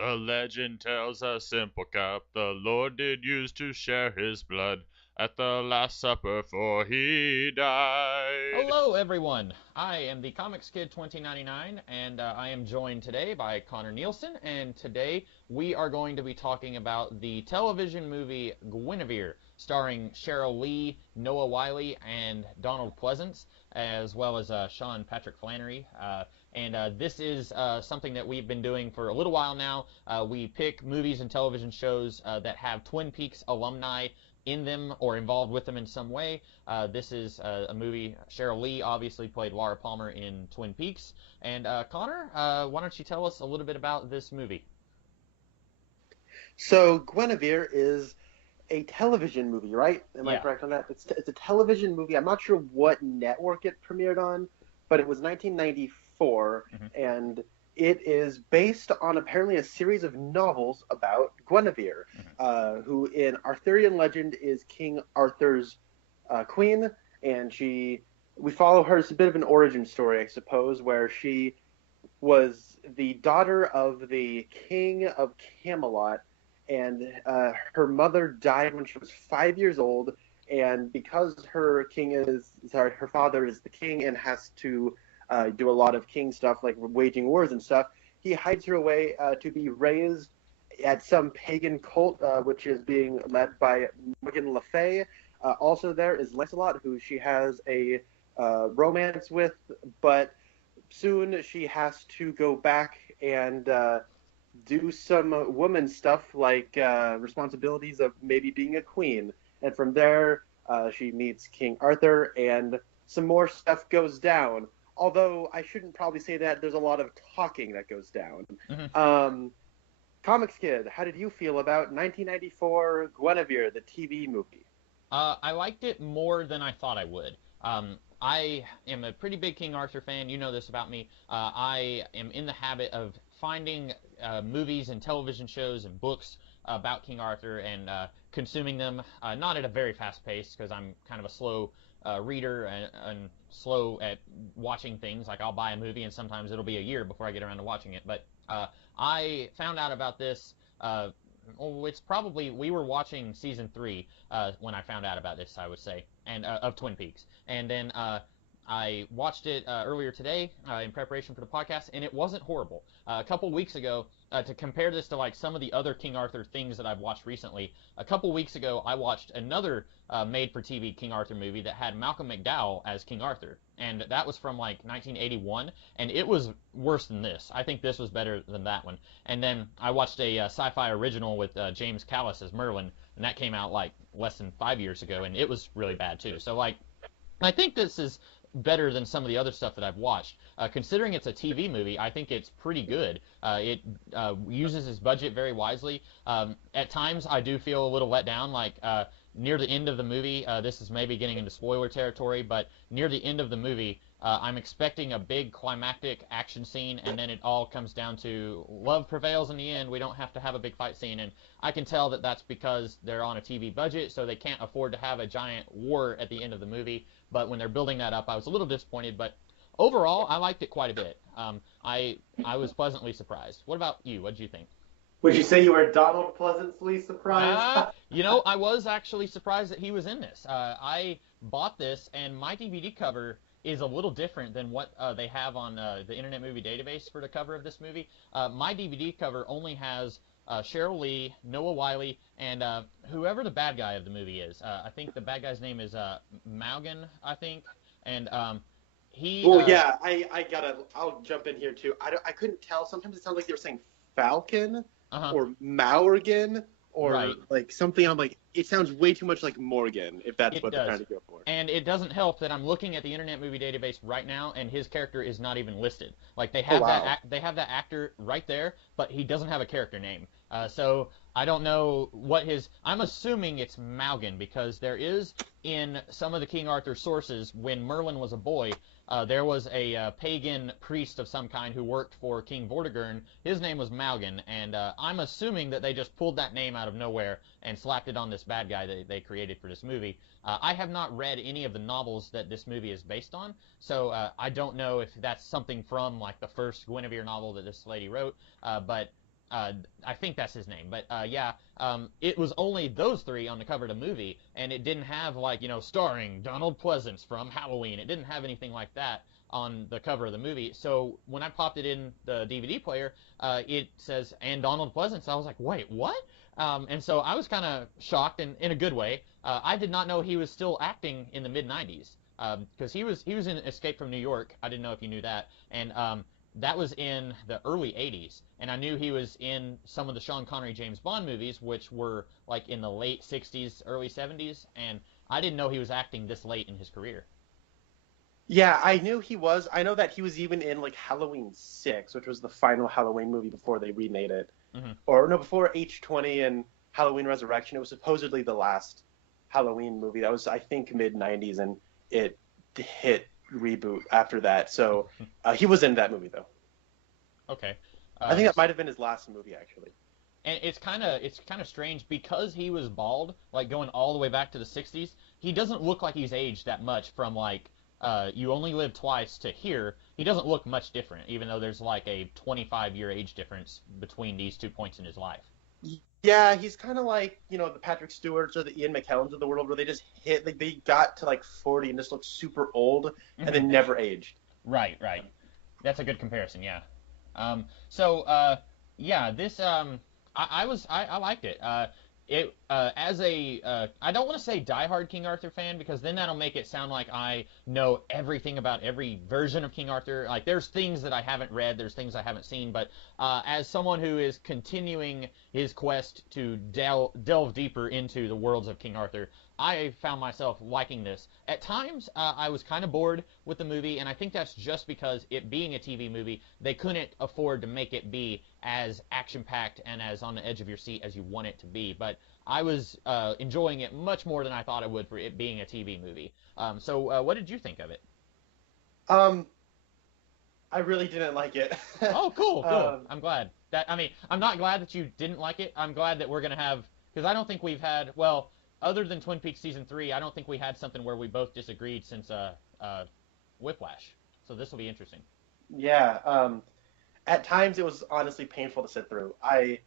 The legend tells a simple cup the Lord did use to share his blood at the Last Supper, for he died. Hello, everyone. I am the Comics Kid 2099, and I am joined today by Connor Nielsen. And today we are going to be talking about the television movie Guinevere, starring Cheryl Lee, Noah Wiley, and Donald Pleasance, as well as Sean Patrick Flannery. And this is something that we've been doing for a little while now. We pick movies and television shows that have Twin Peaks alumni in them or involved with them in some way. This is a movie. Cheryl Lee obviously played Laura Palmer in Twin Peaks. And Connor, why don't you tell us a little bit about this movie? So Guinevere is a television movie, right? Am I Yeah. correct on that? It's a television movie. I'm not sure what network it premiered on, but it was 1994, and it is based on apparently a series of novels about Guinevere, who in Arthurian legend is King Arthur's queen, and we follow her. It's a bit of an origin story, I suppose, where she was the daughter of the king of Camelot, and her mother died when she was 5 years old. And because her father is the king and has to do a lot of king stuff like waging wars and stuff, he hides her away to be raised at some pagan cult, which is being led by Morgan Le Fay. Also there is Lancelot, who she has a romance with, but soon she has to go back and do some woman stuff like responsibilities of maybe being a queen. And from there, she meets King Arthur, and some more stuff goes down. Although I shouldn't probably say that. There's a lot of talking that goes down. Comics Kid, how did you feel about 1994 Guinevere, the TV movie? I liked it more than I thought I would. I am a pretty big King Arthur fan. You know this about me. I am in the habit of finding movies and television shows and books about King Arthur and consuming them, not at a very fast pace because I'm kind of a slow reader and slow at watching things. Like I'll buy a movie and sometimes it'll be a year before I get around to watching it. But I found out about this. We were watching season 3 when I found out about this, I would say, and of Twin Peaks, and then I watched it earlier today in preparation for the podcast, and it wasn't horrible. A couple weeks ago, to compare this to like some of the other King Arthur things that I've watched recently, a couple weeks ago I watched another made-for-TV King Arthur movie that had Malcolm McDowell as King Arthur, and that was from like 1981, and it was worse than this. I think this was better than that one. And then I watched a sci-fi original with James Callis as Merlin, and that came out like less than 5 years ago, and it was really bad too. So like, I think this is better than some of the other stuff that I've watched. Considering it's a TV movie, I think it's pretty good. It uses its budget very wisely. At times, I do feel a little let down, like near the end of the movie, this is maybe getting into spoiler territory, but near the end of the movie, I'm expecting a big climactic action scene, and then it all comes down to love prevails in the end. We don't have to have a big fight scene, and I can tell that that's because they're on a TV budget, so they can't afford to have a giant war at the end of the movie. But when they're building that up, I was a little disappointed, but overall, I liked it quite a bit. I was pleasantly surprised. What about you? What did you think? Would you say you were Donald pleasantly surprised? I was actually surprised that he was in this. I bought this, and my DVD cover is a little different than what they have on the Internet Movie Database for the cover of this movie. My DVD cover only has Cheryl Lee, Noah Wiley, and whoever the bad guy of the movie is. I think the bad guy's name is Maugan, I think. And he... Well, yeah, I'll jump in here too. I couldn't tell. Sometimes it sounds like they were saying Falcon or Maurgan or like something. I'm like, it sounds way too much like Morgan, if that's what they're trying to go for. And it doesn't help that I'm looking at the Internet Movie Database right now, and his character is not even listed. Like they have they have that actor right there, but he doesn't have a character name. So I don't know what I'm assuming it's Maugan, because there is in some of the King Arthur sources, when Merlin was a boy, there was a pagan priest of some kind who worked for King Vortigern. His name was Maugan, and I'm assuming that they just pulled that name out of nowhere and slapped it on this bad guy that they created for this movie. I have not read any of the novels that this movie is based on, so I don't know if that's something from like the first Guinevere novel that this lady wrote, but I think that's his name, but yeah, it was only those three on the cover of the movie, and it didn't have like starring Donald Pleasance from Halloween. It didn't have anything like that on the cover of the movie. So when I popped it in the DVD player, it says and Donald Pleasance. I was like, wait, what? And so I was kind of shocked in a good way. I did not know he was still acting in the mid '90s because he was in Escape from New York. I didn't know if you knew that, and that was in the early '80s, and I knew he was in some of the Sean Connery James Bond movies, which were like in the late '60s, early '70s, and I didn't know he was acting this late in his career. Yeah, I knew he was. I know that he was even in like Halloween 6, which was the final Halloween movie before they remade it. Hmm. Or no, before H20 and Halloween Resurrection. It was supposedly the last Halloween movie. That was, I think, mid '90s, and it hit reboot after that. So he was in that movie though. Okay. I think that might have been his last movie actually. And it's kind of strange because he was bald, like going all the way back to the '60s. He doesn't look like he's aged that much from like You Only Live Twice to here. He doesn't look much different, even though there's like a 25-year age difference between these 2 points in his life. Yeah, he's kind of like, the Patrick Stewarts or the Ian McKellens of the world where they just hit, like, they got to like 40 and just looked super old and then never aged. Right, right. That's a good comparison, yeah. So yeah, this I liked it. It as a I don't want to say diehard King Arthur fan because then that'll make it sound like I know everything about every version of King Arthur. Like there's things that I haven't read, there's things I haven't seen, but as someone who is continuing his quest to delve deeper into the worlds of King Arthur, I found myself liking this. At times, I was kind of bored with the movie, and I think that's just because it being a TV movie, they couldn't afford to make it be as action-packed and as on the edge of your seat as you want it to be. But I was enjoying it much more than I thought I would for it being a TV movie. So what did you think of it? Um, I really didn't like it. Oh, cool, cool. I'm glad. I'm not glad that you didn't like it. I'm glad that we're going to have, because I don't think we've had, well, other than Twin Peaks Season 3, I don't think we had something where we both disagreed since Whiplash. So this will be interesting. Yeah, at times it was honestly painful to sit through. I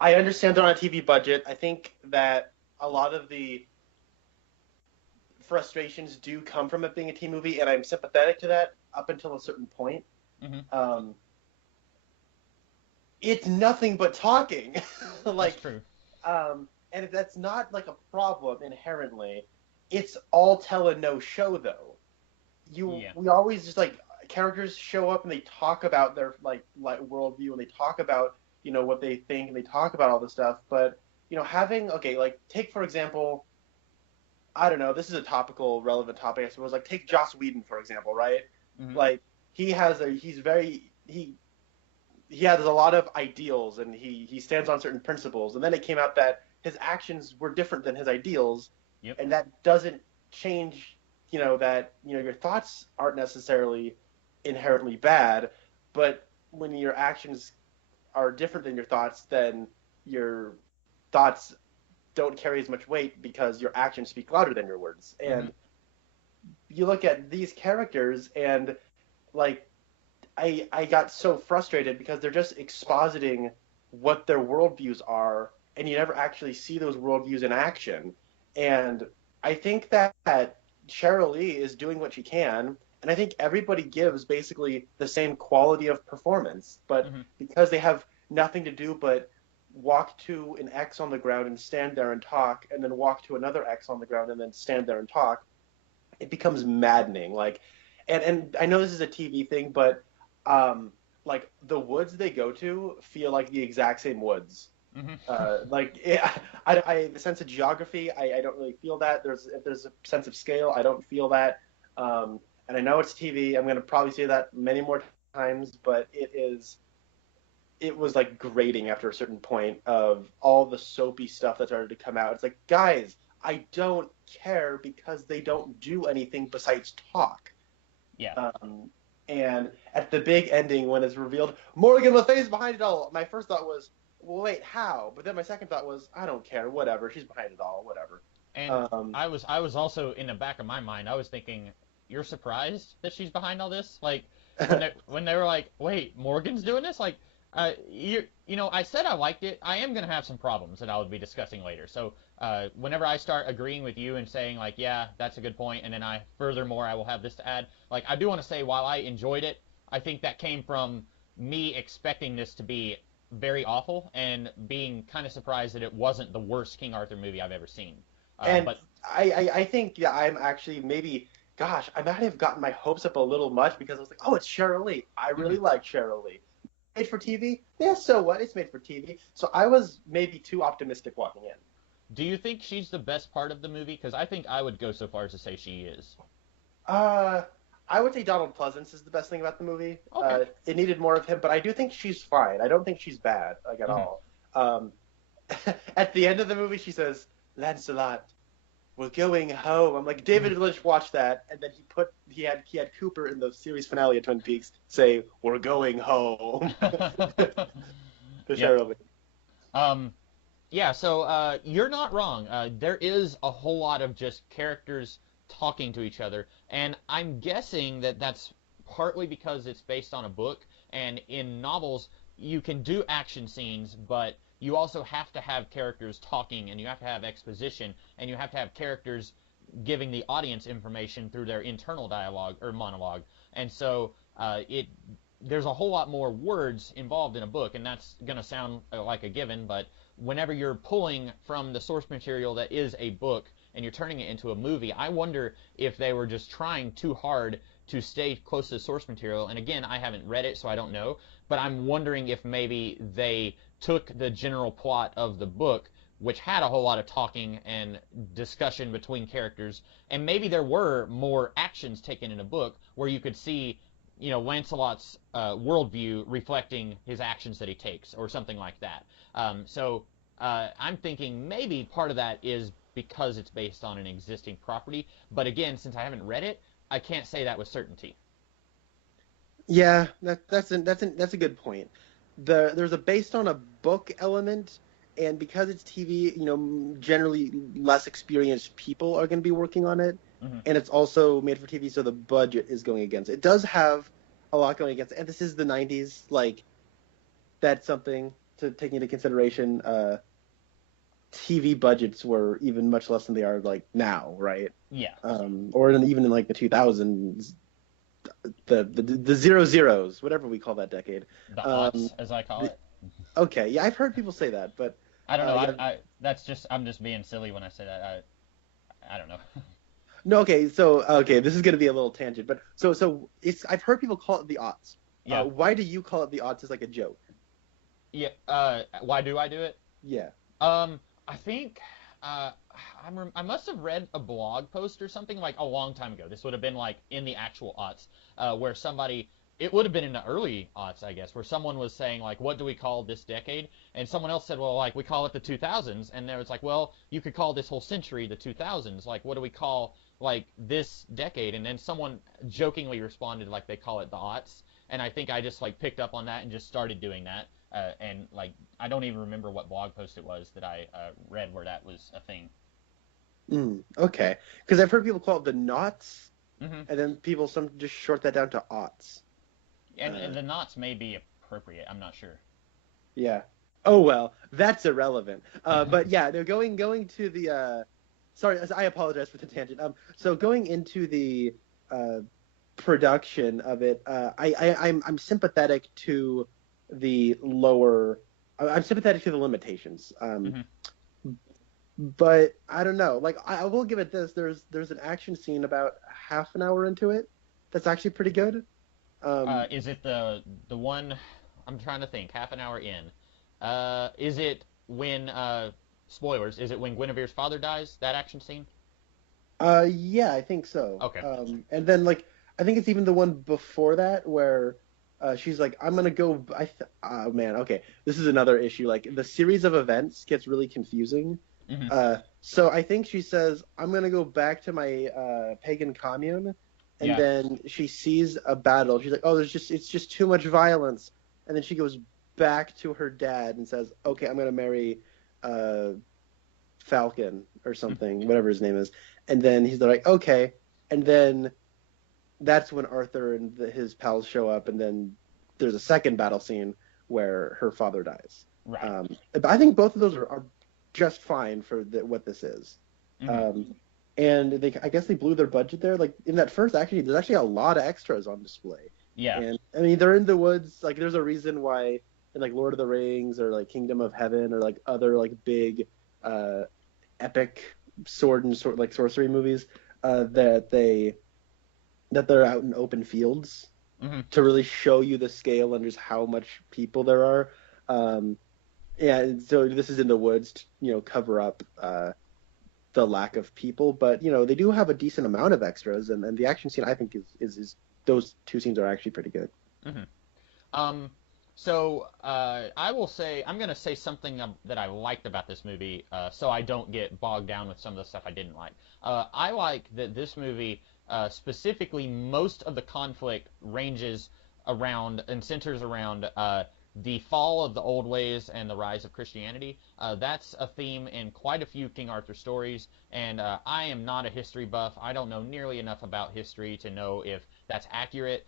understand they're on a TV budget. I think that a lot of the frustrations do come from it being a TV movie, and I'm sympathetic to that up until a certain point. Mm-hmm. It's nothing but talking. Like, That's true. And that's not like a problem inherently. It's all tell and no show though. We always just like characters show up and they talk about their like worldview and they talk about what they think and they talk about all this stuff. But having like take for example, I don't know, this is a topical relevant topic I suppose. Like take Joss Whedon for example, right? Mm-hmm. Like he has a lot of ideals and he stands on certain principles. And then it came out that his actions were different than his ideals. Yep. And that doesn't change, that, your thoughts aren't necessarily inherently bad, but when your actions are different than your thoughts, then your thoughts don't carry as much weight because your actions speak louder than your words. And you look at these characters and like, I got so frustrated because they're just expositing what their worldviews are, and you never actually see those worldviews in action. And I think that Cheryl Lee is doing what she can, and I think everybody gives basically the same quality of performance. But because they have nothing to do but walk to an X on the ground and stand there and talk, and then walk to another X on the ground and then stand there and talk, it becomes maddening. Like, and I know this is a TV thing, but like the woods they go to feel like the exact same woods. The sense of geography, I don't really feel that. If there's a sense of scale, I don't feel that. And I know it's TV. I'm going to probably say that many more times, but it was like grating after a certain point of all the soapy stuff that started to come out. It's like, guys, I don't care because they don't do anything besides talk. Yeah. And at the big ending, when it's revealed, Morgan Le Fay's behind it all, my first thought was, well, wait, how? But then my second thought was, I don't care, whatever, she's behind it all, whatever. And I was also, in the back of my mind, I was thinking, you're surprised that she's behind all this? Like, when they were like, wait, Morgan's doing this? Like, I said I liked it. I am gonna have some problems that I will be discussing later. So, whenever I start agreeing with you and saying like, yeah, that's a good point, and then furthermore, I will have this to add. Like, I do want to say, while I enjoyed it, I think that came from me expecting this to be very awful and being kind of surprised that it wasn't the worst King Arthur movie I've ever seen. And But I think I'm actually maybe, gosh, I might have gotten my hopes up a little much because I was like, oh, it's Cheryl Lee. I really mhm. like Cheryl Lee. Made for TV? Yeah, so what? It's made for TV. So I was maybe too optimistic walking in. Do you think she's the best part of the movie? Because I think I would go so far as to say she is. Uh, I would say Donald Pleasance is the best thing about the movie. Okay. It needed more of him, but I do think she's fine. I don't think she's bad, like, at Mhm. all. Um, at the end of the movie, she says, Lancelot, we're going home. I'm like, David Lynch watched that, and then he had Cooper in the series finale of Twin Peaks say, "We're going home." to Yep. Cheryl Lee. Um, yeah, so you're not wrong. There is a whole lot of just characters talking to each other, and I'm guessing that that's partly because it's based on a book, and in novels you can do action scenes, but you also have to have characters talking, and you have to have exposition, and you have to have characters giving the audience information through their internal dialogue or monologue, and so it there's a whole lot more words involved in a book, and that's going to sound like a given, but whenever you're pulling from the source material that is a book and you're turning it into a movie, I wonder if they were just trying too hard to stay close to the source material. And again, I haven't read it, so I don't know, but I'm wondering if maybe they took the general plot of the book, which had a whole lot of talking and discussion between characters, and maybe there were more actions taken in a book where you could see Lancelot's worldview reflecting his actions that he takes, or something like that. I'm thinking maybe part of that is because it's based on an existing property. But again, since I haven't read it, I can't say that with certainty. Yeah, that's a good point. There's a based on a book element, and because it's TV, generally less experienced people are going to be working on it, Hmm. and it's also made for TV, so the budget is going against it. It does have a lot going against it, and this is the '90s. Like, that's something to take into consideration. TV budgets were even much less than they are like now, right? Yeah, Or even in like the 2000s, the zero zeros, whatever we call that decade. the Um, aughts, as I call the, it. okay, yeah, I've heard people say that, but I don't know. yeah, I'm just being silly when I say that. I don't know. no, okay, this is going to be a little tangent, but so it's I've heard people call it the aughts. Yeah, Why do you call it the aughts as like a joke? yeah. Why do I do it? Yeah. I think uh, I must have read a blog post or something like a long time ago. This would have been like in the actual aughts, where somebody. It would have been in the early aughts, I guess, where someone was saying like, "What do we call this decade?" And someone else said, "Well, like we call it the 2000s." And there was like, "Well, you could call this whole century the 2000s. Like, what do we call like this decade?" And then someone jokingly responded like they call it the aughts. And I think I just like picked up on that and just started doing that. And like I don't even remember what blog post it was that I read where that was a thing. Okay, because I've heard people call it the knots, Hmm. and then people some just short that down to aughts. And Uh, the knots may be appropriate. I'm not sure. yeah. Oh well, that's irrelevant. But yeah, no, going to the sorry, I apologize for the tangent. So going into the uh, production of it, I'm sympathetic to the lower. I'm sympathetic to the limitations. Hmm. But I don't know. Like I will give it this. There's an action scene about half an hour into it that's actually pretty good. Um, Is it the one? I'm trying to think. Half an hour in. Is it when spoilers? Is it when Guinevere's father dies? That action scene? yeah, I think so. Okay. And then like I think it's even the one before that where she's like, I'm gonna go. Oh man, okay, this is another issue. Like the series of events gets really confusing. Hmm. So I think she says, I'm gonna go back to my pagan commune, and Yeah. then she sees a battle. She's like, oh, it's just too much violence, and then she goes back to her dad and says, okay, I'm gonna marry uh, Falcon or something, whatever his name is. And then he's like, okay. And then that's when Arthur and his pals show up, and then there's a second battle scene where her father dies. Right. But I think both of those are just fine for what this is. And I guess they blew their budget there. Like in that first, actually, there's actually a lot of extras on display. Yeah. And I mean, they're in the woods. Like, there's a reason why in like Lord of the Rings or like Kingdom of Heaven or like other like big, epic sorcery movies, that they're out in open fields to really show you the scale and just how much people there are. Yeah, so this is in the woods to, cover up the lack of people, but they do have a decent amount of extras, and the action scene I think is those two scenes are actually pretty good. So I will say I'm gonna say something that I liked about this movie, so I don't get bogged down with some of the stuff I didn't like. I like that this movie, specifically, most of the conflict ranges around and centers around the fall of the old ways and the rise of Christianity. That's a theme in quite a few King Arthur stories, and I am not a history buff. I don't know nearly enough about history to know if that's accurate.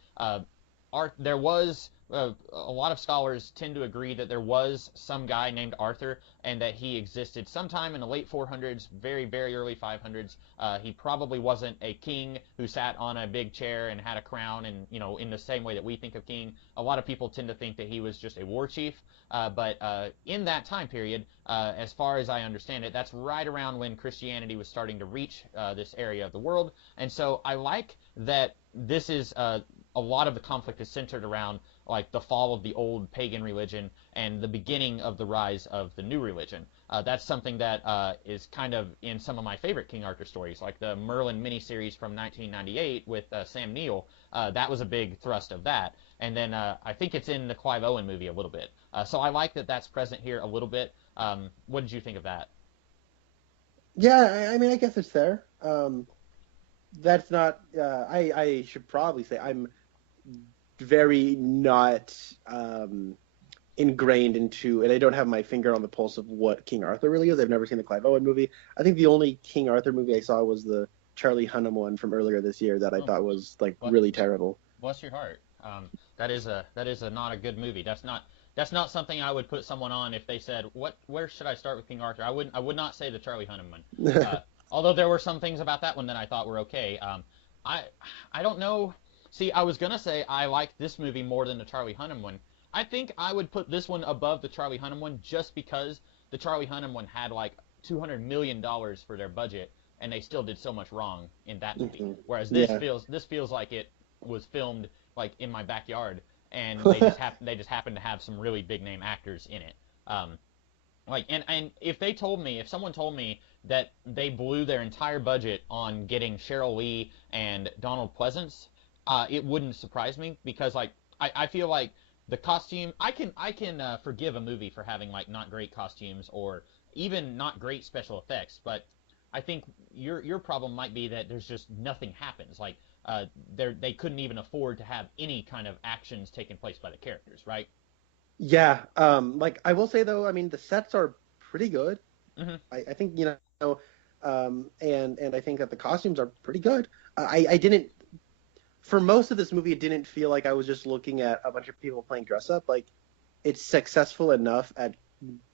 There was a lot of scholars tend to agree that there was some guy named Arthur and that he existed sometime in the late 400s, very, very early 500s. He probably wasn't a king who sat on a big chair and had a crown and, in the same way that we think of king. A lot of people tend to think that he was just a war chief. But in that time period, as far as I understand it, that's right around when Christianity was starting to reach this area of the world. And so I like that this is a lot of the conflict is centered around like the fall of the old pagan religion and the beginning of the rise of the new religion. That's something that is kind of in some of my favorite King Arthur stories, like the Merlin miniseries from 1998 with Sam Neill. That was a big thrust of that. And then I think it's in the Clive Owen movie a little bit. So I like that that's present here a little bit. What did you think of that? Yeah, I mean, I guess it's there. That's not. I should probably say I'm very not ingrained into, and I don't have my finger on the pulse of what King Arthur really is. I've never seen the Clive Owen movie. I think the only King Arthur movie I saw was the Charlie Hunnam one from earlier this year that I thought was like really terrible. Bless your heart. That is a not a good movie. That's not something I would put someone on if they said, where should I start with King Arthur? I would not say the Charlie Hunnam one. Although there were some things about that one that I thought were okay. I don't know. See, I was gonna say I liked this movie more than the Charlie Hunnam one. I think I would put this one above the Charlie Hunnam one just because the Charlie Hunnam one had like $200 million for their budget, and they still did so much wrong in that movie. Whereas this feels like it was filmed like in my backyard, and they just happened to have some really big name actors in it. And if someone told me that they blew their entire budget on getting Cheryl Lee and Donald Pleasance, it wouldn't surprise me because I feel like the costume I can forgive a movie for having like not great costumes or even not great special effects, but I think your problem might be that there's just nothing happens. Like they couldn't even afford to have any kind of actions taking place by the characters, right? Yeah, like I will say though, I mean the sets are pretty good. I think and I think that the costumes are pretty good. I didn't for most of this movie, it didn't feel like I was just looking at a bunch of people playing dress up. Like it's successful enough at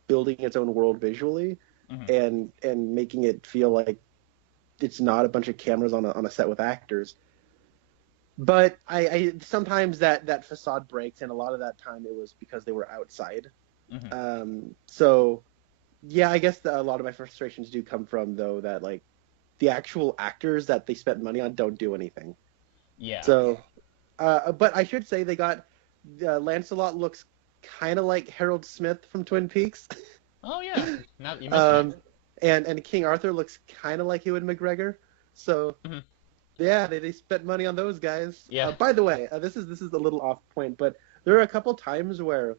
building its own world visually and making it feel like it's not a bunch of cameras on a set with actors. But I sometimes that facade breaks, and a lot of that time it was because they were outside. So yeah, I guess a lot of my frustrations do come from though that like the actual actors that they spent money on don't do anything. Yeah. So, but I should say they got Lancelot looks kind of like Harold Smith from Twin Peaks. Oh yeah, now you missed that. And King Arthur looks kind of like Ewan McGregor. So, yeah, they spent money on those guys. Yeah. By the way, this is a little off point, but there are a couple times where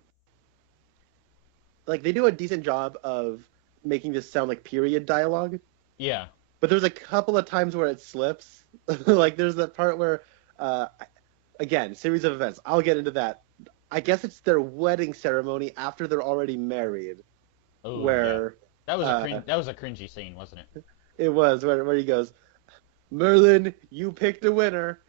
like they do a decent job of making this sound like period dialogue. Yeah. But there's a couple of times where it slips. Like there's that part where, again, series of events. I'll get into that. I guess it's their wedding ceremony after they're already married. Ooh, where that was a cringy scene, wasn't it? It was where he goes, Merlin, you picked a winner.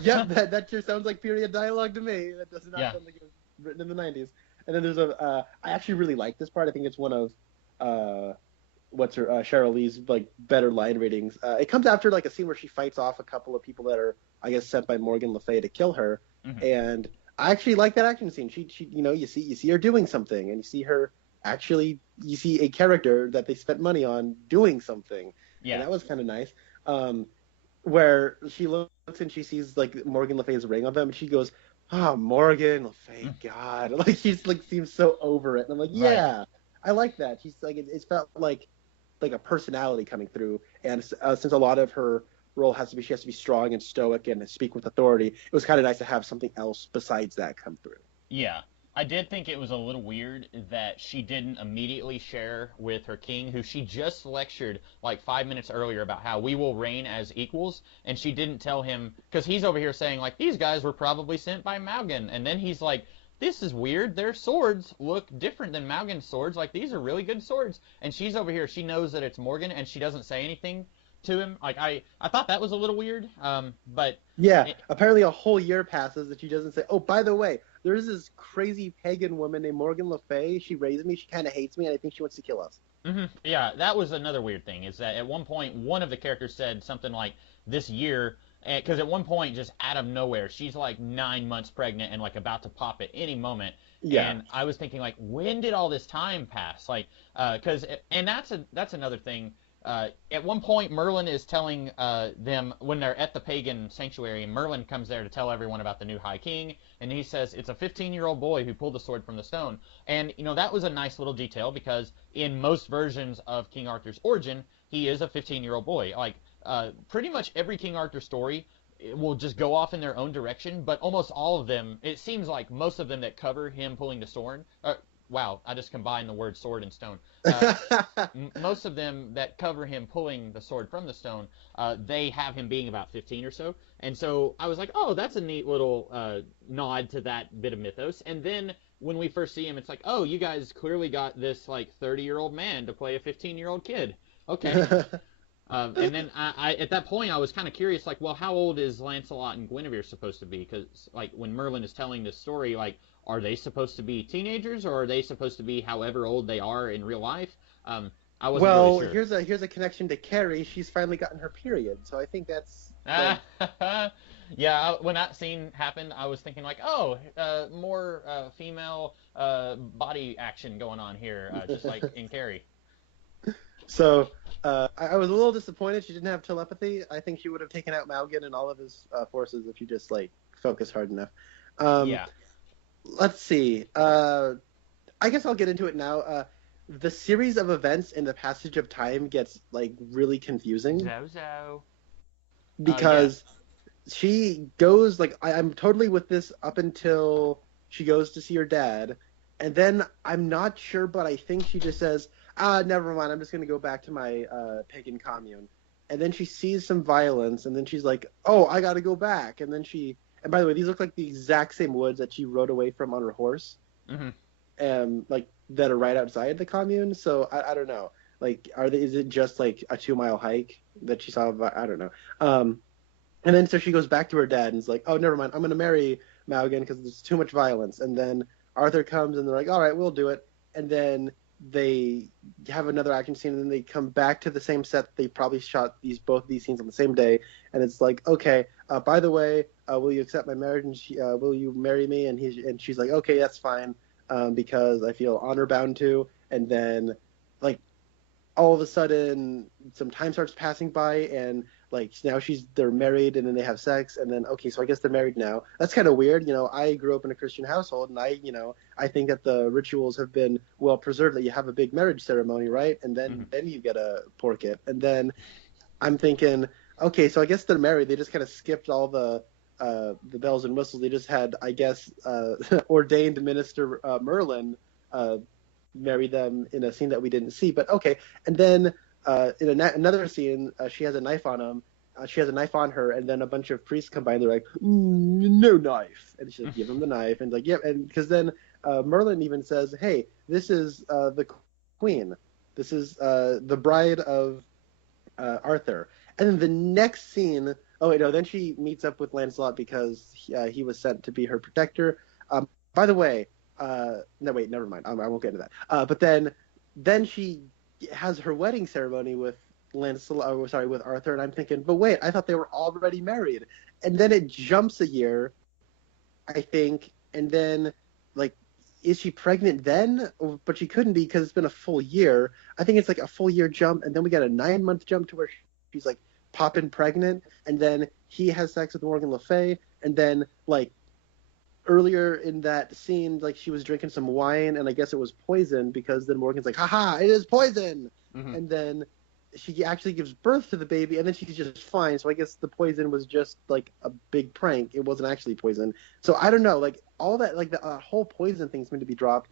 Yep, that sure sounds like period dialogue to me. That does not sound like it was written in the 90s. And then there's I actually really like this part. I think it's one of Cheryl Lee's like better line ratings. It comes after like a scene where she fights off a couple of people that are, I guess, sent by Morgan Le Fay to kill her. Mm-hmm. And I actually like that action scene. She you see her doing something, and you see her actually, you see a character that they spent money on doing something. Yeah. And that was kind of nice. Where she looks and she sees like Morgan Le Fay's ring on them, and she goes, "Oh, Morgan Le Fay, God!" Like she's like seems so over it, and I'm like, yeah, I like that. She's like, it felt like a personality coming through, and since a lot of her role she has to be strong and stoic and speak with authority, it was kind of nice to have something else besides that come through. Yeah. I did think it was a little weird that she didn't immediately share with her king, who she just lectured like 5 minutes earlier about how we will reign as equals, and she didn't tell him, because he's over here saying, like, these guys were probably sent by Maugan, and then he's like, this is weird, their swords look different than Maugan's swords, like, these are really good swords, and she's over here, she knows that it's Morgan, and she doesn't say anything to him. Like, I thought that was a little weird, but... Yeah, apparently a whole year passes that she doesn't say, oh, by the way, there's this crazy pagan woman named Morgan Le Fay. She raised me. She kind of hates me, and I think she wants to kill us. Mm-hmm. Yeah, that was another weird thing, is that at one point, one of the characters said something like, this year, because at one point, just out of nowhere, she's like 9 months pregnant and like about to pop at any moment. Yeah. And I was thinking, like, when did all this time pass? Like, and that's another thing. At one point, Merlin is telling them, when they're at the pagan sanctuary, and Merlin comes there to tell everyone about the new High King, and he says it's a 15-year-old boy who pulled the sword from the stone. And, that was a nice little detail, because in most versions of King Arthur's origin, he is a 15-year-old boy. Like, pretty much every King Arthur story will just go off in their own direction, but almost all of them, it seems like most of them that cover him pulling the sword, wow, I just combined the word sword and stone. Most of them that cover him pulling the sword from the stone, they have him being about 15 or so. And so I was like, oh, that's a neat little nod to that bit of mythos. And then when we first see him, it's like, oh, you guys clearly got this like 30-year-old man to play a 15-year-old kid. Okay. And then I at that point I was kind of curious, like, well, how old is Lancelot and Guinevere supposed to be? Because like when Merlin is telling this story, like, are they supposed to be teenagers, or are they supposed to be however old they are in real life? I wasn't really sure. Here's a connection to Carrie. She's finally gotten her period, so I think that's. Yeah, when that scene happened, I was thinking like, oh, more female body action going on here, just like in Carrie. So I was a little disappointed she didn't have telepathy. I think she would have taken out Maugan and all of his forces if you just like focus hard enough. Yeah. Let's see. I guess I'll get into it now. The series of events in the passage of time gets like really confusing. Zozo. Because she goes like I'm totally with this up until she goes to see her dad, and then I'm not sure, but I think she just says, never mind, I'm just gonna go back to my pagan commune. And then she sees some violence, and then she's like, oh, I gotta go back. And then and by the way, these look like the exact same woods that she rode away from on her horse. Mm-hmm. Like that are right outside the commune. So I don't know. Like, is it just like a 2-mile hike that she saw? I don't know. And then so she goes back to her dad and is like, oh, never mind, I'm going to marry Maugan because there's too much violence. And then Arthur comes and they're like, all right, we'll do it. And then they have another action scene, and then they come back to the same set. They probably shot both of these scenes on the same day. And it's like, okay, by the way, will you accept my marriage? And will you marry me? And she's like, okay, that's fine, because I feel honor bound to. And then, like, all of a sudden, some time starts passing by, and like now they're married, and then they have sex, and then okay, so I guess they're married now. That's kind of weird, I grew up in a Christian household, and I think that the rituals have been well preserved. That you have a big marriage ceremony, right? And then then you get a porket, and then I'm thinking, okay, so I guess they're married. They just kind of skipped all the bells and whistles. They just had, I guess, ordained minister Merlin marry them in a scene that we didn't see. But okay, and then in another scene, she has a knife on him. She has a knife on her, and then a bunch of priests come by and they're like, no knife. And she's like, give him the knife. And like, yeah, and because then Merlin even says, hey, this is the queen. This is the bride of Arthur. And then the next scene, oh wait, no, then she meets up with Lancelot because he was sent to be her protector. By the way, No, wait, never mind. I won't get into that. But then she has her wedding ceremony with with Arthur, and I'm thinking, but wait, I thought they were already married. And then it jumps a year, I think, and then like, is she pregnant then? But she couldn't be because it's been a full year. I think it's like a full year jump, and then we got a 9-month jump to where she's like popping pregnant, and then he has sex with Morgan Le Fay, and then like earlier in that scene, like she was drinking some wine, and I guess it was poison because then Morgan's like, haha, it is poison. Mm-hmm. And then she actually gives birth to the baby, and then she's just fine. So I guess the poison was just like a big prank. It wasn't actually poison. So I don't know, like all that, like the whole poison thing's meant to be dropped.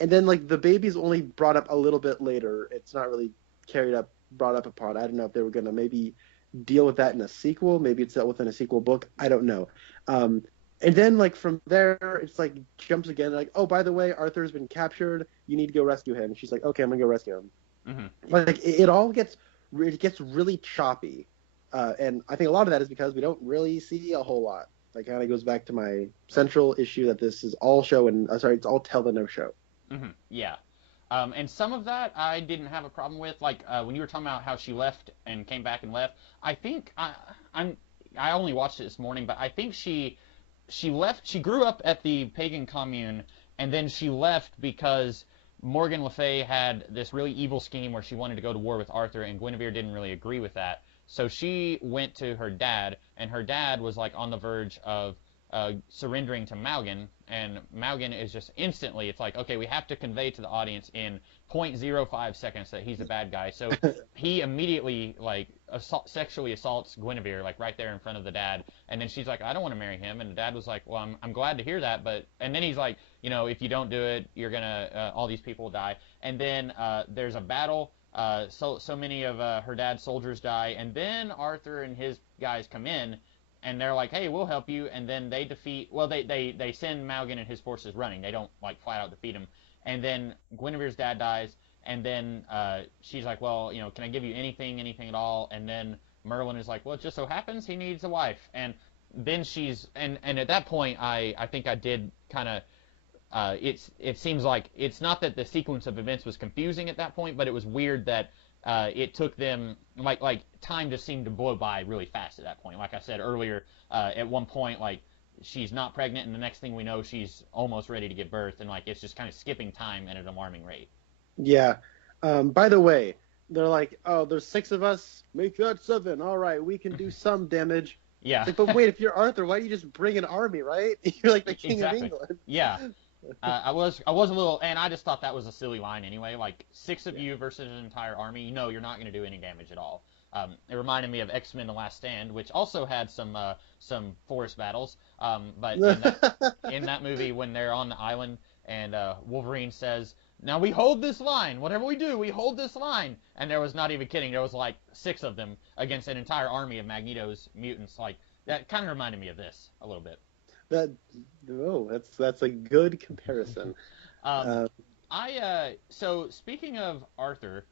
And then like the baby's only brought up a little bit later. It's not really brought up upon. I don't know if they were going to maybe deal with that in a sequel. Maybe it's dealt with in a sequel book. I don't know. And then, like, from there, it's, like, jumps again, like, oh, by the way, Arthur's been captured. You need to go rescue him. And she's like, okay, I'm going to go rescue him. Mm-hmm. Like, it all gets really choppy. And I think a lot of that is because we don't really see a whole lot. Like, kind of goes back to my central issue that this is all show and, it's all tell the no show. Mm-hmm. Yeah. And some of that I didn't have a problem with. Like, when you were talking about how she left and came back and left, I think, I only watched it this morning, but I think she left. She grew up at the pagan commune, and then she left because Morgan Le Fay had this really evil scheme where she wanted to go to war with Arthur, and Guinevere didn't really agree with that. So she went to her dad, and her dad was like on the verge of surrendering to Maugan, and Maugan is just instantly, it's like, okay, we have to convey to the audience in 0.05 seconds that he's a bad guy. So he immediately like sexually assaults Guinevere, like right there in front of the dad, and then she's like, I don't want to marry him, and the dad was like, well, I'm glad to hear that, but, and then he's like, you know, if you don't do it, you're gonna, all these people will die. And then there's a battle, so many of her dad's soldiers die, and then Arthur and his guys come in, and they're like, hey, we'll help you, and then they they send Maugan and his forces running. They don't, like, flat out defeat him. And then Guinevere's dad dies, and then she's like, well, you know, can I give you anything at all? And then Merlin is like, well, it just so happens he needs a wife. And then she's, and at that point, I think I did kind of, it seems like, it's not that the sequence of events was confusing at that point, but it was weird that it took them, like time just seemed to blow by really fast at that point. Like I said earlier, at one point, like, she's not pregnant, and the next thing we know, she's almost ready to give birth, and like it's just kind of skipping time at an alarming rate. Yeah. By the way, they're like, oh, there's 6 of us, make that 7. All right, we can do some damage. Yeah. Like, but wait, if you're Arthur, why do you just bring an army, right? You're like the king of England. Yeah. I was a little, and I just thought that was a silly line anyway. Like 6 of you versus an entire army, you know, you're not going to do any damage at all. It reminded me of X-Men: The Last Stand, which also had some forest battles. But in that movie, when they're on the island and Wolverine says, "Now we hold this line. Whatever we do, we hold this line." And there was, not even kidding, there was like 6 of them against an entire army of Magneto's mutants. Like, that kind of reminded me of this a little bit. That's a good comparison. So speaking of Arthur,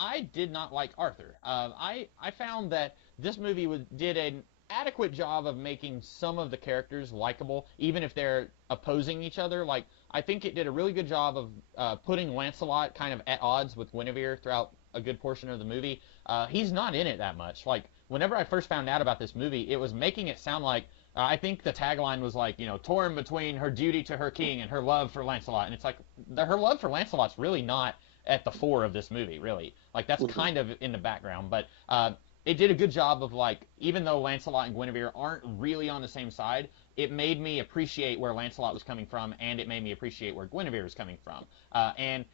I did not like Arthur. I found that this movie did an adequate job of making some of the characters likable, even if they're opposing each other. Like, I think it did a really good job of putting Lancelot kind of at odds with Guinevere throughout a good portion of the movie. He's not in it that much. Like, whenever I first found out about this movie, it was making it sound like, I think the tagline was like, you know, torn between her duty to her king and her love for Lancelot. And it's like, her love for Lancelot's really not at the fore of this movie, really. Like, that's kind of in the background. But it did a good job of, like, even though Lancelot and Guinevere aren't really on the same side, it made me appreciate where Lancelot was coming from, and it made me appreciate where Guinevere was coming from. And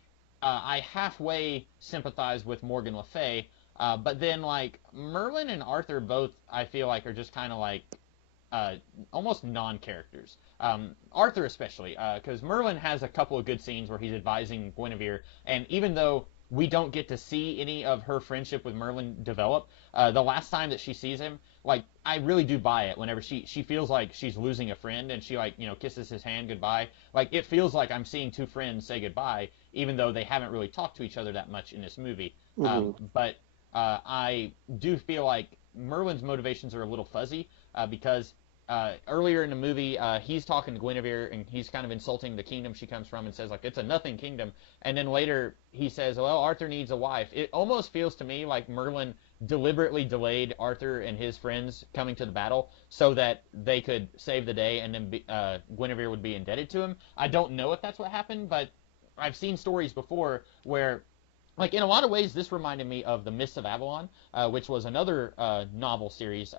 I halfway sympathize with Morgan Le Fay, but then, like, Merlin and Arthur both, I feel like, are just kind of, like, almost non-characters. Arthur especially, because Merlin has a couple of good scenes where he's advising Guinevere, and even though we don't get to see any of her friendship with Merlin develop, the last time that she sees him, like, I really do buy it whenever she feels like she's losing a friend, and she, like, you know, kisses his hand goodbye. Like, it feels like I'm seeing 2 friends say goodbye, even though they haven't really talked to each other that much in this movie. But I do feel like Merlin's motivations are a little fuzzy, because earlier in the movie, he's talking to Guinevere, and he's kind of insulting the kingdom she comes from and says, like, it's a nothing kingdom. And then later he says, well, Arthur needs a wife. It almost feels to me like Merlin deliberately delayed Arthur and his friends coming to the battle so that they could save the day, and then Guinevere would be indebted to him. I don't know if that's what happened, but I've seen stories before where, like, in a lot of ways, this reminded me of The Mists of Avalon, which was another novel series.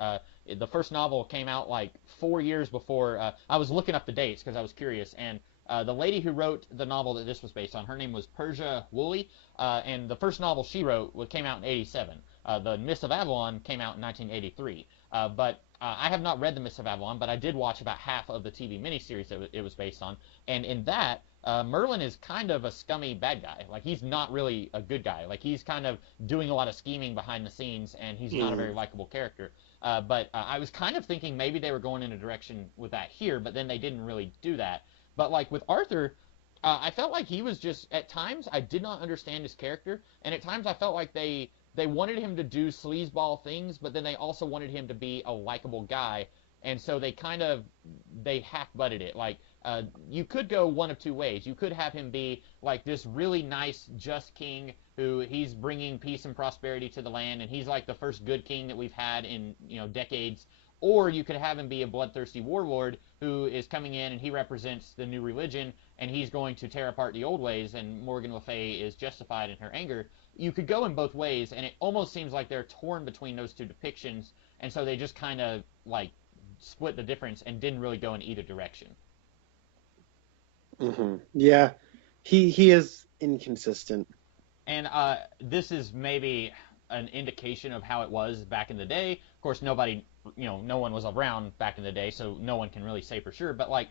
The first novel came out like 4 years before. I was looking up the dates because I was curious, and the lady who wrote the novel that this was based on, her name was Persia Woolley, and the first novel she wrote came out in '87. The Mists of Avalon came out in 1983. But I have not read The Mists of Avalon, but I did watch about half of the TV miniseries that it was based on, and in that, Merlin is kind of a scummy bad guy. Like, he's not really a good guy. Like, he's kind of doing a lot of scheming behind the scenes, and he's not a very likable character. But I was kind of thinking maybe they were going in a direction with that here, but then they didn't really do that. But, like, with Arthur, I felt like he was just, at times, I did not understand his character, and at times I felt like they wanted him to do sleazeball things, but then they also wanted him to be a likable guy, and so they half-butted it. Like, you could go one of two ways. You could have him be like this really nice, just king who he's bringing peace and prosperity to the land, and he's like the first good king that we've had in decades. Or you could have him be a bloodthirsty warlord who is coming in and he represents the new religion, and he's going to tear apart the old ways, and Morgan Le Fay is justified in her anger. You could go in both ways, and it almost seems like they're torn between those two depictions, and so they just kind of like split the difference and didn't really go in either direction. Mm-hmm. Yeah, he is inconsistent. And this is maybe an indication of how it was back in the day. Of course, no one was around back in the day, so no one can really say for sure. But like,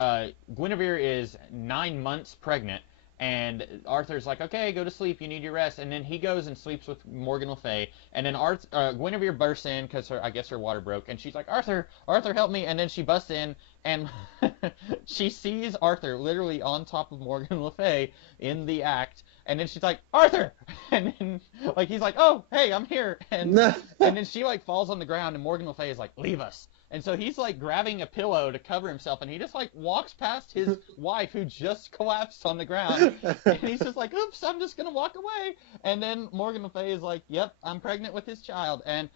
Guinevere is 9 months pregnant, and Arthur's like, okay, go to sleep, you need your rest. And then he goes and sleeps with Morgan Le Fay, and then Guinevere bursts in because I guess her water broke, and she's like, Arthur, help me. And then she busts in, and she sees Arthur literally on top of Morgan Le Fay in the act, and then she's like, Arthur! And then, like, he's like, oh, hey, I'm here. And then she, like, falls on the ground, and Morgan Le Fay is like, leave us. And so he's, like, grabbing a pillow to cover himself, and he just, like, walks past his wife, who just collapsed on the ground. And he's just like, oops, I'm just going to walk away. And then Morgan Le Fay is like, yep, I'm pregnant with his child. And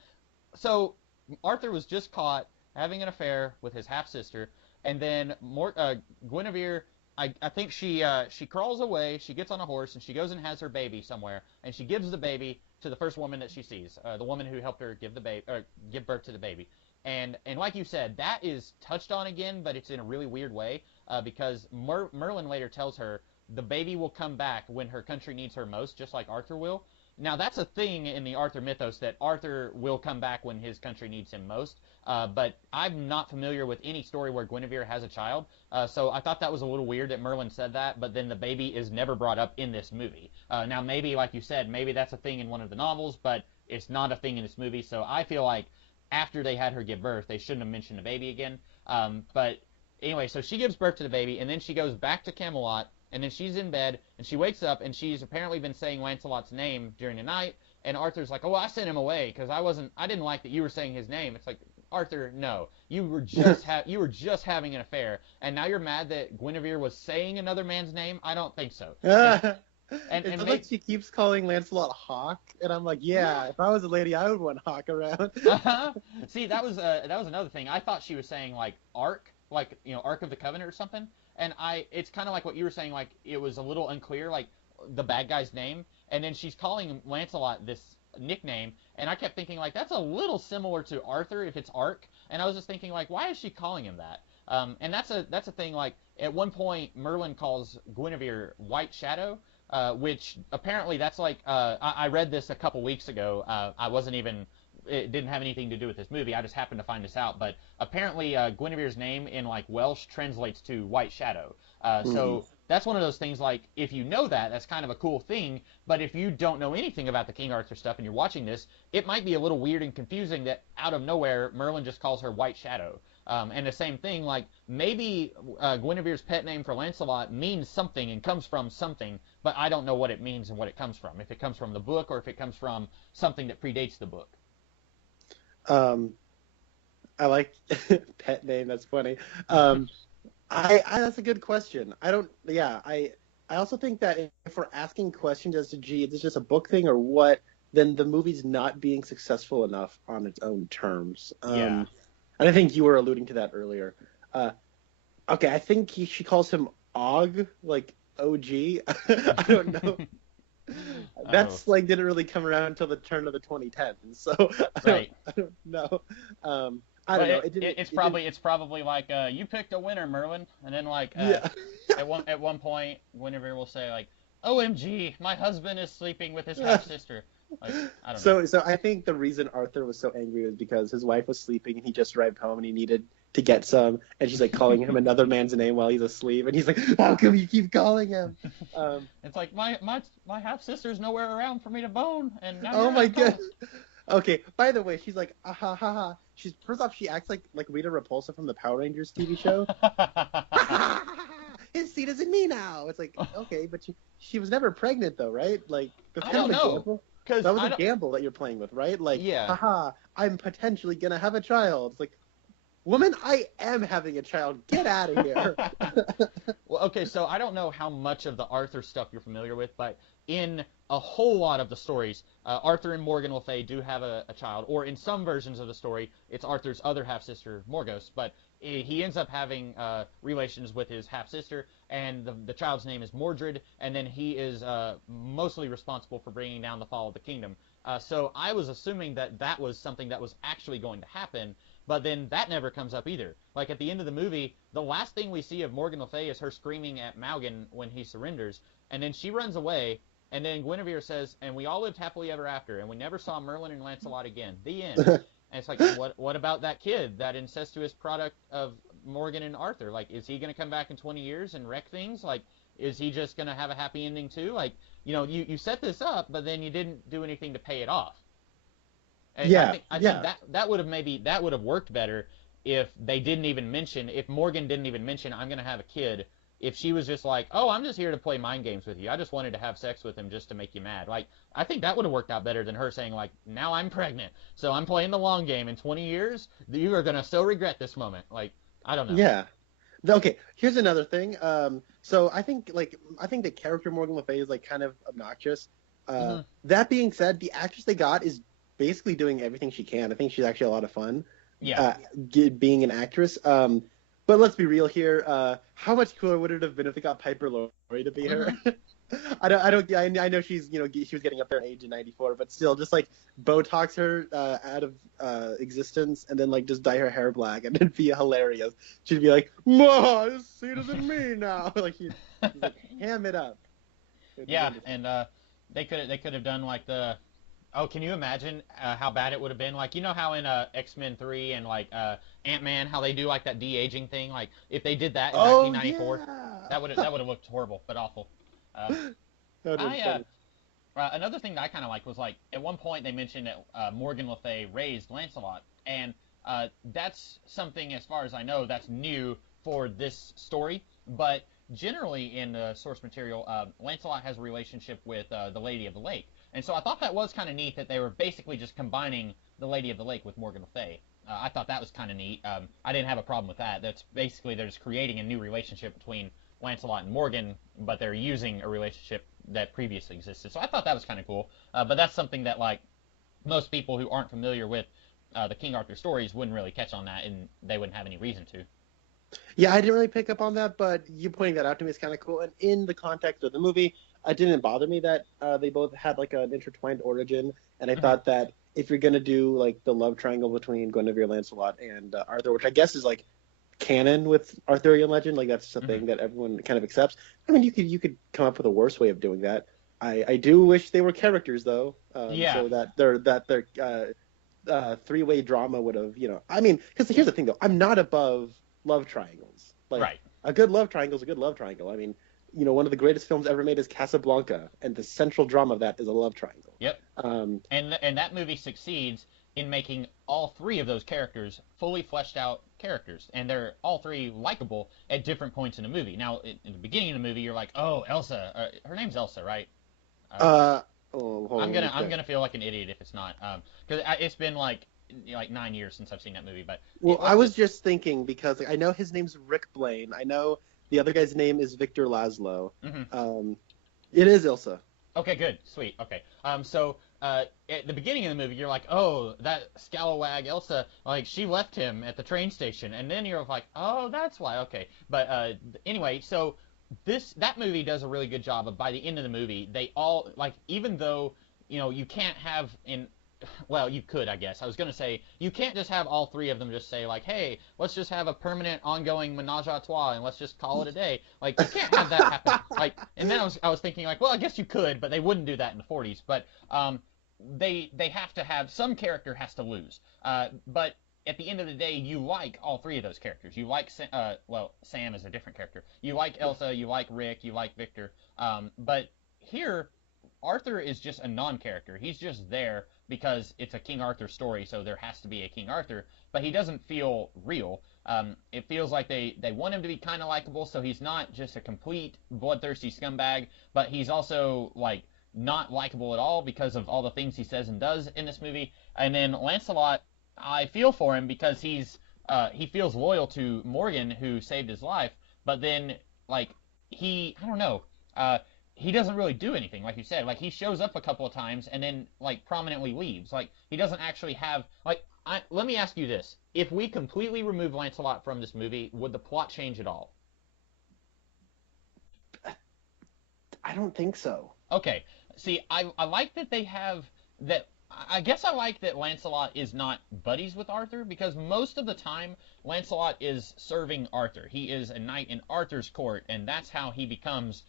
so Arthur was just caught having an affair with his half-sister. And then Guinevere, I think she crawls away, she gets on a horse, and she goes and has her baby somewhere. And she gives the baby to the first woman that she sees, the woman who helped her give birth to the baby. And like you said, that is touched on again, but it's in a really weird way, because Merlin later tells her the baby will come back when her country needs her most, just like Arthur will. Now, that's a thing in the Arthur mythos, that Arthur will come back when his country needs him most, but I'm not familiar with any story where Guinevere has a child, so I thought that was a little weird that Merlin said that, but then the baby is never brought up in this movie. Now, maybe, like you said, maybe that's a thing in one of the novels, but it's not a thing in this movie, so I feel like after they had her give birth, they shouldn't have mentioned the baby again. But anyway, so she gives birth to the baby, and then she goes back to Camelot, and then she's in bed, and she wakes up, and she's apparently been saying Lancelot's name during the night, and Arthur's like, oh, I sent him away, because I didn't like that you were saying his name. It's like, Arthur, no. You were just having an affair, and now you're mad that Guinevere was saying another man's name? I don't think so. It's like she keeps calling Lancelot Hawk, and I'm like, yeah, if I was a lady, I would want Hawk around. See, that was another thing. I thought she was saying like Ark, like Ark of the Covenant or something. And it's kind of like what you were saying, like it was a little unclear, like the bad guy's name, and then she's calling Lancelot this nickname, and I kept thinking like that's a little similar to Arthur if it's Ark, and I was just thinking like why is she calling him that? And that's a thing. Like at one point Merlin calls Guinevere White Shadow. Which apparently that's like, I read this a couple weeks ago. It didn't have anything to do with this movie. I just happened to find this out. But apparently Guinevere's name in like Welsh translates to White Shadow. So that's one of those things like, if you know that, that's kind of a cool thing. But if you don't know anything about the King Arthur stuff and you're watching this, it might be a little weird and confusing that out of nowhere Merlin just calls her White Shadow. And the same thing, like, maybe Guinevere's pet name for Lancelot means something and comes from something, but I don't know what it means and what it comes from. If it comes from the book or if it comes from something that predates the book. I like pet name. That's funny. Um, I that's a good question. I don't. Yeah, I also think that if we're asking questions as to gee, is this just a book thing or what, then the movie's not being successful enough on its own terms. Yeah. And I think you were alluding to that earlier. Uh, okay, I think she calls him Og, like OG. I don't know. Oh, That's like didn't really come around until the turn of the 2010s, so right. I don't know. I But don't know. it's probably like you picked a winner, Merlin, and then like Yeah. at one point Guinevere will say like, "OMG, my husband is sleeping with his half sister." Like I don't know. So I think the reason Arthur was so angry was because his wife was sleeping and he just arrived home and he needed to get some, and she's like calling him another man's name while he's asleep, and he's like, "How come you keep calling him?" It's like my half sister's nowhere around for me to bone, and now Oh you're my at home. god. Okay. By the way, she's like, ah ha ha ha. She's first off, she acts like Rita Repulsa from the Power Rangers TV show. His seat is in me now. It's like, okay, but she was never pregnant though, right? Like that's I kind don't of a know, gamble. cause That was I a don't. gamble that you're playing with, right? Like, Yeah. haha, I'm potentially gonna have a child. It's like, woman, I am having a child. Get out of here. Well, okay, so I don't know how much of the Arthur stuff you're familiar with, but in a whole lot of the stories, Arthur and Morgan Le Fay do have a child, or in some versions of the story, it's Arthur's other half sister, Morgause, but he ends up having relations with his half sister, and the child's name is Mordred, and then he is mostly responsible for bringing down the fall of the kingdom. So I was assuming that that was something that was actually going to happen, but then that never comes up either. Like at the end of the movie, the last thing we see of Morgan Le Fay is her screaming at Maugan when he surrenders, and then she runs away, and then Guinevere says, "And we all lived happily ever after, and we never saw Merlin and Lancelot again." The end. And it's like, what about that kid, that incestuous product of Morgan and Arthur? Like, is he going to come back in 20 years and wreck things? Like, is he just going to have a happy ending too? Like, you set this up, but then you didn't do anything to pay it off. And Yeah, I think yeah. that would have worked better if they didn't even mention, if Morgan didn't even mention I'm gonna have a kid. If she was just like, oh, I'm just here to play mind games with you. I just wanted to have sex with him just to make you mad. Like, I think that would have worked out better than her saying like, now I'm pregnant, so I'm playing the long game. In 20 years, you are gonna so regret this moment. Like, I don't know. Yeah. Okay, here's another thing. So I think the character Morgan Le Fay is like kind of obnoxious. Hmm. That being said, the actress they got is basically doing everything she can. I think she's actually a lot of fun. Yeah. Being an actress. But let's be real here. How much cooler would it have been if they got Piper Laurie to be her? Hmm. I know she's, she was getting up there in age in '94, but still, just like Botox her out of existence, and then like just dye her hair black, and it'd be hilarious. She'd be like, "Ma, this seat is in me now." Like she'd like ham it up. It'd be Yeah, wonderful. and they could have done like the. Oh, can you imagine how bad it would have been? Like, you know how in X-Men 3 and like Ant-Man, how they do like that de-aging thing? Like, if they did that in Oh 1994, yeah. that would have looked horrible, but awful. Um, That would have I been funny. Another thing that I kind of liked was like at one point they mentioned that Morgan Le Fay raised Lancelot, and that's something, as far as I know, that's new for this story. But generally in the source material, Lancelot has a relationship with the Lady of the Lake, and so I thought that was kind of neat that they were basically just combining the Lady of the Lake with Morgan Le Fay. I thought that was kind of neat. I didn't have a problem with that. That's basically they're just creating a new relationship between Lancelot and Morgan, but they're using a relationship that previously existed. So I thought that was kind of cool. But that's something that like most people who aren't familiar with the King Arthur stories wouldn't really catch on that, and they wouldn't have any reason to. Yeah, I didn't really pick up on that, but you pointing that out to me is kind of cool. And in the context of the movie, it didn't bother me that they both had like an intertwined origin. And I Hmm. thought that if you're gonna do like the love triangle between Guinevere, Lancelot, and Arthur, which I guess is like canon with Arthurian legend, like that's the Hmm. thing that everyone kind of accepts. I mean, you could come up with a worse way of doing that. I do wish they were characters though, Yeah. so that their three-way drama would have, I mean, because here's the thing though, I'm not above love triangles. Like Right. a good love triangle is a good love triangle. I mean, one of the greatest films ever made is Casablanca, and the central drama of that is a love triangle. Yep. Um, And that movie succeeds in making all three of those characters fully fleshed out characters, and they're all three likable at different points in the movie. Now, in the beginning of the movie, you're like, oh, Elsa. Her name's Elsa, right? Uh, uh, oh, hold on, let me I'm check. gonna feel like an idiot if it's not, because it's been like like 9 years since I've seen that movie. But Well, I was just thinking because I know his name's Rick Blaine. I know the other guy's name is Victor Laszlo. It is Ilsa. Okay, good, sweet. Okay, so at the beginning of the movie, you're like, oh, that scalawag Elsa, like she left him at the train station, and then you're like, oh, that's why. Okay, but anyway, so that movie does a really good job of by the end of the movie, they all like even though you can't have well, you could, I guess. I was going to say, you can't just have all three of them just say, like, hey, let's just have a permanent, ongoing menage a trois, and let's just call it a day. Like, you can't have that happen. Like, and then I was thinking, like, well, I guess you could, but they wouldn't do that in the 40s. But they have to have, some character has to lose. But at the end of the day, you like all three of those characters. You like, well, Sam is a different character. You like Elsa, you like Rick, you like Victor. But here, Arthur is just a non-character. He's just there because it's a King Arthur story, so there has to be a King Arthur, but he doesn't feel real. It feels like they want him to be kind of likable, so he's not just a complete bloodthirsty scumbag, but he's also, like, not likable at all because of all the things he says and does in this movie. And then Lancelot, I feel for him because he feels loyal to Morgan, who saved his life, but then, like, I don't know, he doesn't really do anything, like you said. Like, he shows up a couple of times and then, like, prominently leaves. Like, he doesn't actually have, like, let me ask you this. If we completely remove Lancelot from this movie, would the plot change at all? I don't think so. Okay. See, I like that they have that. I guess I like that Lancelot is not buddies with Arthur, because most of the time Lancelot is serving Arthur. He is a knight in Arthur's court, and that's how he becomes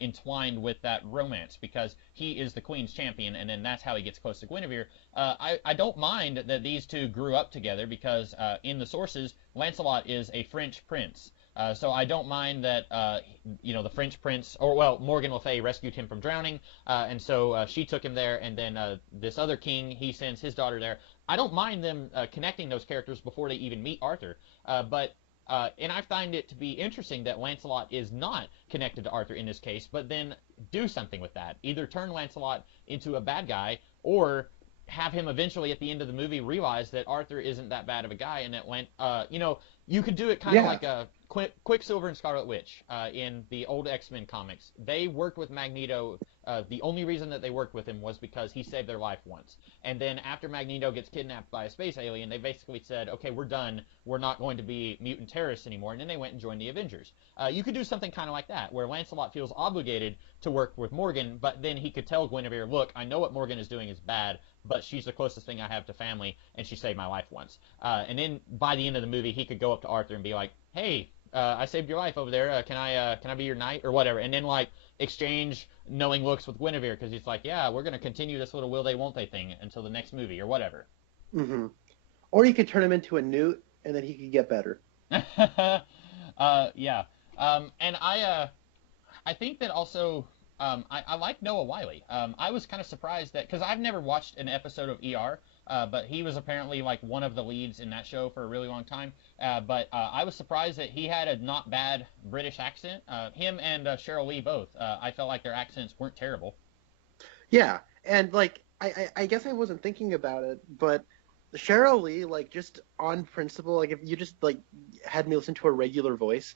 entwined with that romance, because he is the queen's champion, and then that's how he gets close to Guinevere. I don't mind that these two grew up together, because in the sources, Lancelot is a French prince. So I don't mind that, the French prince, or, well, Morgan Le Fay rescued him from drowning, and so she took him there, and then this other king, he sends his daughter there. I don't mind them connecting those characters before they even meet Arthur, and I find it to be interesting that Lancelot is not connected to Arthur in this case, but then do something with that. Either turn Lancelot into a bad guy, or have him eventually at the end of the movie realize that Arthur isn't that bad of a guy, and that you could do it kind of like a Quicksilver and Scarlet Witch in the old X-Men comics. They worked with Magneto. The only reason that they worked with him was because he saved their life once. And then after Magneto gets kidnapped by a space alien, they basically said, okay, we're done. We're not going to be mutant terrorists anymore. And then they went and joined the Avengers. You could do something kind of like that, where Lancelot feels obligated to work with Morgan, but then he could tell Guinevere, look, I know what Morgan is doing is bad, but she's the closest thing I have to family, and she saved my life once. And then by the end of the movie, he could go up to Arthur and be like, hey, I saved your life over there. Can I be your knight or whatever? And then, like, exchange knowing looks with Guinevere, because he's like, yeah, we're going to continue this little will they won't they thing until the next movie or whatever. Mm-hmm. Or you could turn him into a newt, and then he could get better. Yeah. And I think that also, I like Noah Wyle. I was kind of surprised that, because I've never watched an episode of ER, but he was apparently like one of the leads in that show for a really long time. But I was surprised that he had a not bad British accent. Him and Cheryl Lee both. I felt like their accents weren't terrible. Yeah, and like I guess I wasn't thinking about it, but Cheryl Lee, like, just on principle, like, if you just like had me listen to her regular voice,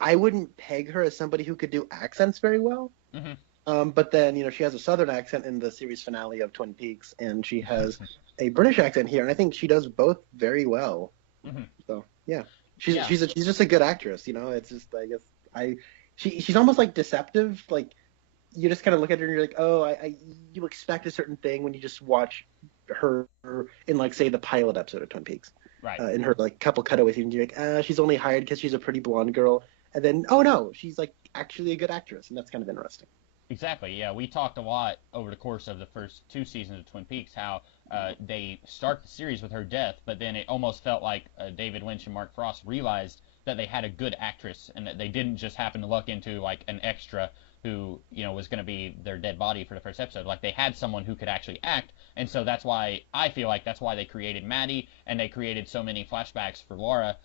I wouldn't peg her as somebody who could do accents very well. Mm-hmm. But then, she has a southern accent in the series finale of Twin Peaks, and she has a British accent here, and I think she does both very well. Mm-hmm. So yeah, she's just a good actress. It's just, I guess she's almost like deceptive. Like, you just kind of look at her and you're like, oh, you expect a certain thing when you just watch her in, like, say, the pilot episode of Twin Peaks. Right. In her, like, couple cutaways, and you're like, she's only hired because she's a pretty blonde girl. And then, oh no, she's, like, actually a good actress, and that's kind of interesting. Exactly, yeah. We talked a lot over the course of the first 2 seasons of Twin Peaks how they start the series with her death, but then it almost felt like David Lynch and Mark Frost realized that they had a good actress and that they didn't just happen to luck into, like, an extra who, was going to be their dead body for the first episode. Like, they had someone who could actually act, and so that's why, I feel like that's why they created Maddie, and they created so many flashbacks for Laura,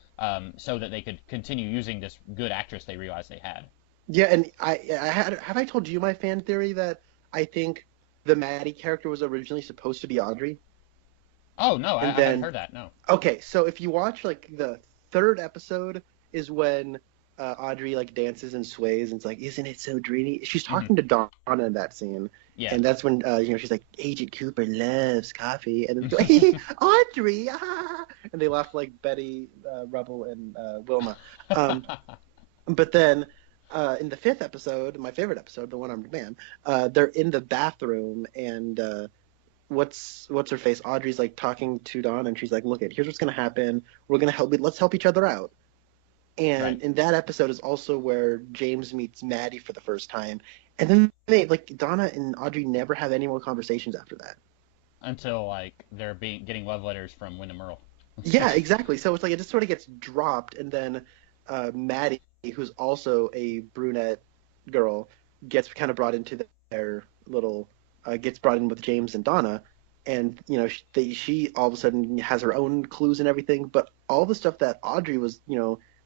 so that they could continue using this good actress they realized they had. Yeah, and have I told you my fan theory that I think the Maddie character was originally supposed to be Audrey? Oh no, And I hadn't then heard that. No. okay, so if you watch like the third episode is when Audrey like dances and sways and it's like, isn't it so dreamy? She's Hmm. talking to Donna in that scene, Yeah. and that's when she's like, Agent Cooper loves coffee, and then they go, hey, Audrey, ah! And they laugh like Betty Rubble and Wilma. Um, but then in the fifth episode, my favorite episode, the One-Armed Man, they're in the bathroom and. What's her face? Audrey's like talking to Dawn, and she's like, "Look, here's what's gonna happen. We're gonna help. Let's help each other out." Right. And in that episode is also where James meets Maddie for the first time, and then they like Donna and Audrey never have any more conversations after that. Until like they're getting love letters from Wyndham Earl. Yeah, exactly. So it's like it just sort of gets dropped, and then Maddie, who's also a brunette girl, gets kind of brought into their little gets brought in with James and Donna, and she all of a sudden has her own clues and everything, but all the stuff that Audrey was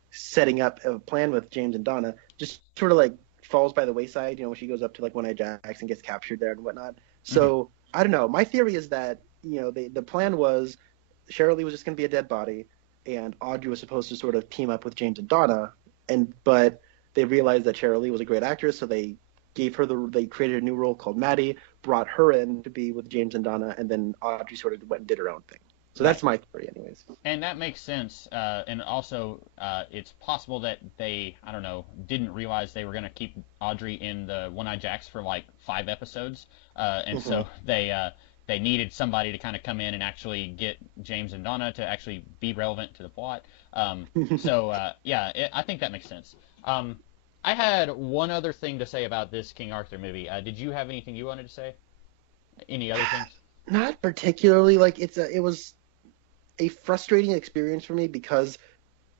setting up a plan with James and Donna just sort of like falls by the wayside. When she goes up to like One Eye Jacks and gets captured there and whatnot. So I don't know. My theory is that the plan was Sheryl Lee was just going to be a dead body, and Audrey was supposed to sort of team up with James and Donna, but they realized that Sheryl Lee was a great actress, so they they created a new role called Maddie, brought her in to be with James and Donna, and then Audrey sort of went and did her own thing. So Right. that's my theory, anyways. And that makes sense. And also, it's possible that they, I don't know, didn't realize they were going to keep Audrey in the One Eye Jacks for like 5 episodes. And so they needed somebody to kind of come in and actually get James and Donna to actually be relevant to the plot. I think that makes sense. I had one other thing to say about this King Arthur movie. Did you have anything you wanted to say? Any other things? Not particularly. Like it was a frustrating experience for me because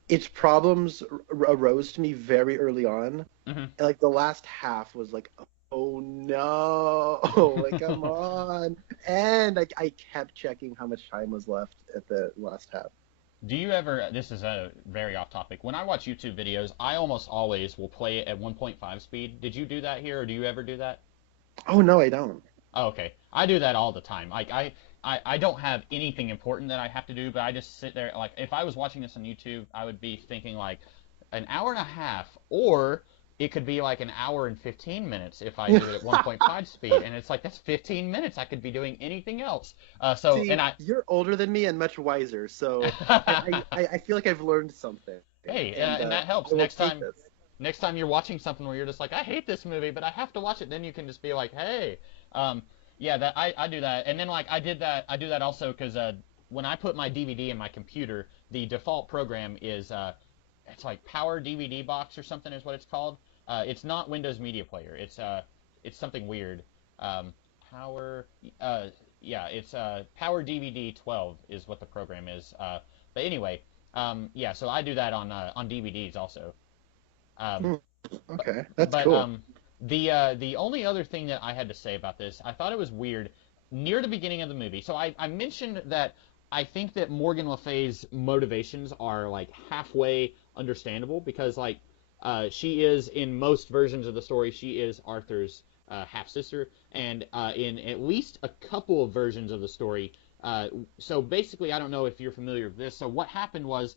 its problems arose to me very early on. Hmm. And like the last half was like, oh no, like come on. And like I kept checking how much time was left at the last half. Do you ever, this is a very off topic, when I watch YouTube videos, I almost always will play it at 1.5 speed. Did you do that here, or do you ever do that? Oh no, I don't. Oh, okay. I do that all the time. Like I don't have anything important that I have to do, but I just sit there. Like if I was watching this on YouTube, I would be thinking like an hour and a half, or it could be like an hour and 15 minutes if I do it at 1.5 speed, and it's like that's 15 minutes. I could be doing anything else. See, you're older than me and much wiser, so I feel like I've learned something. Hey, and that helps. I will take this. Next time you're watching something where you're just like, I hate this movie, but I have to watch it, then you can just be like, hey, yeah, that I do that, and then like I do that also because when I put my DVD in my computer, the default program is it's like Power DVD Box or something is what it's called. It's not Windows Media Player. It's something weird. Power yeah, it's Power DVD 12 is what the program is. But anyway, yeah, so I do that on DVDs also. Um, Okay, that's but cool. the only other thing that I had to say about this, I thought it was weird near the beginning of the movie. So I mentioned that I think that Morgan Le Fay's motivations are like halfway understandable because like she is in most versions of the story she is Arthur's half sister, and in at least a couple of versions of the story. So basically, I don't know if you're familiar with this. So what happened was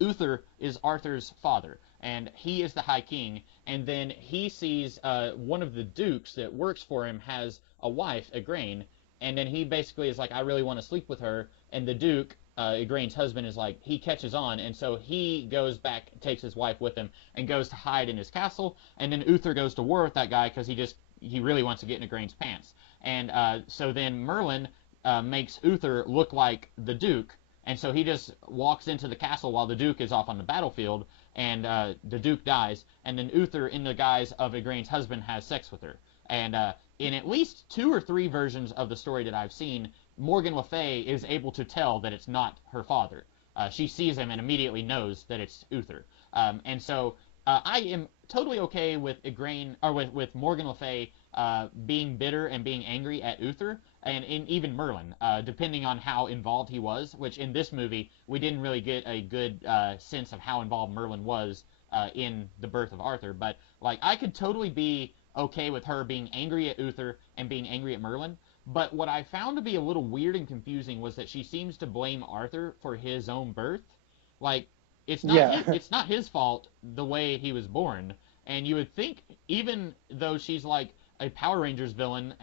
Uther is Arthur's father, and he is the High King. And then he sees one of the dukes that works for him has a wife, Igraine, and then he basically is like, I really want to sleep with her. And the Duke, Igraine's husband, is like, he catches on, and so he goes back, takes his wife with him, and goes to hide in his castle. And then Uther goes to war with that guy because he really wants to get in Igraine's pants. And so then Merlin makes Uther look like the Duke. And so he just walks into the castle while the Duke is off on the battlefield, and the Duke dies. And then Uther, in the guise of Igraine's husband, has sex with her. And in at least 2 or 3 versions of the story that I've seen, Morgan Le Fay is able to tell that it's not her father. She sees him and immediately knows that it's Uther. And so I am totally okay with Igraine, or with Morgan Le Fay being bitter and being angry at Uther, and even Merlin, depending on how involved he was, which in this movie, we didn't really get a good sense of how involved Merlin was in the birth of Arthur, but like I could totally be okay with her being angry at Uther and being angry at Merlin, But what I found to be a little weird and confusing was that she seems to blame Arthur for his own birth. Like, it's not his fault the way he was born. And you would think, even though she's like a Power Rangers villain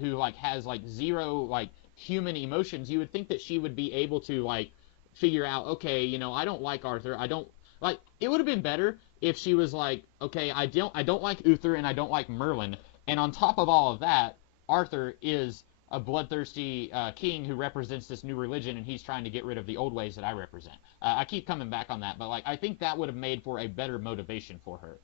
who like has like zero like human emotions, you would think that she would be able to like figure out, okay, I don't like Arthur. I don't like. It would have been better if she was like, okay, I don't like Uther and I don't like Merlin. And on top of all of that, Arthur is a bloodthirsty king who represents this new religion, and he's trying to get rid of the old ways that I represent. I keep coming back on that, but like I think that would have made for a better motivation for her.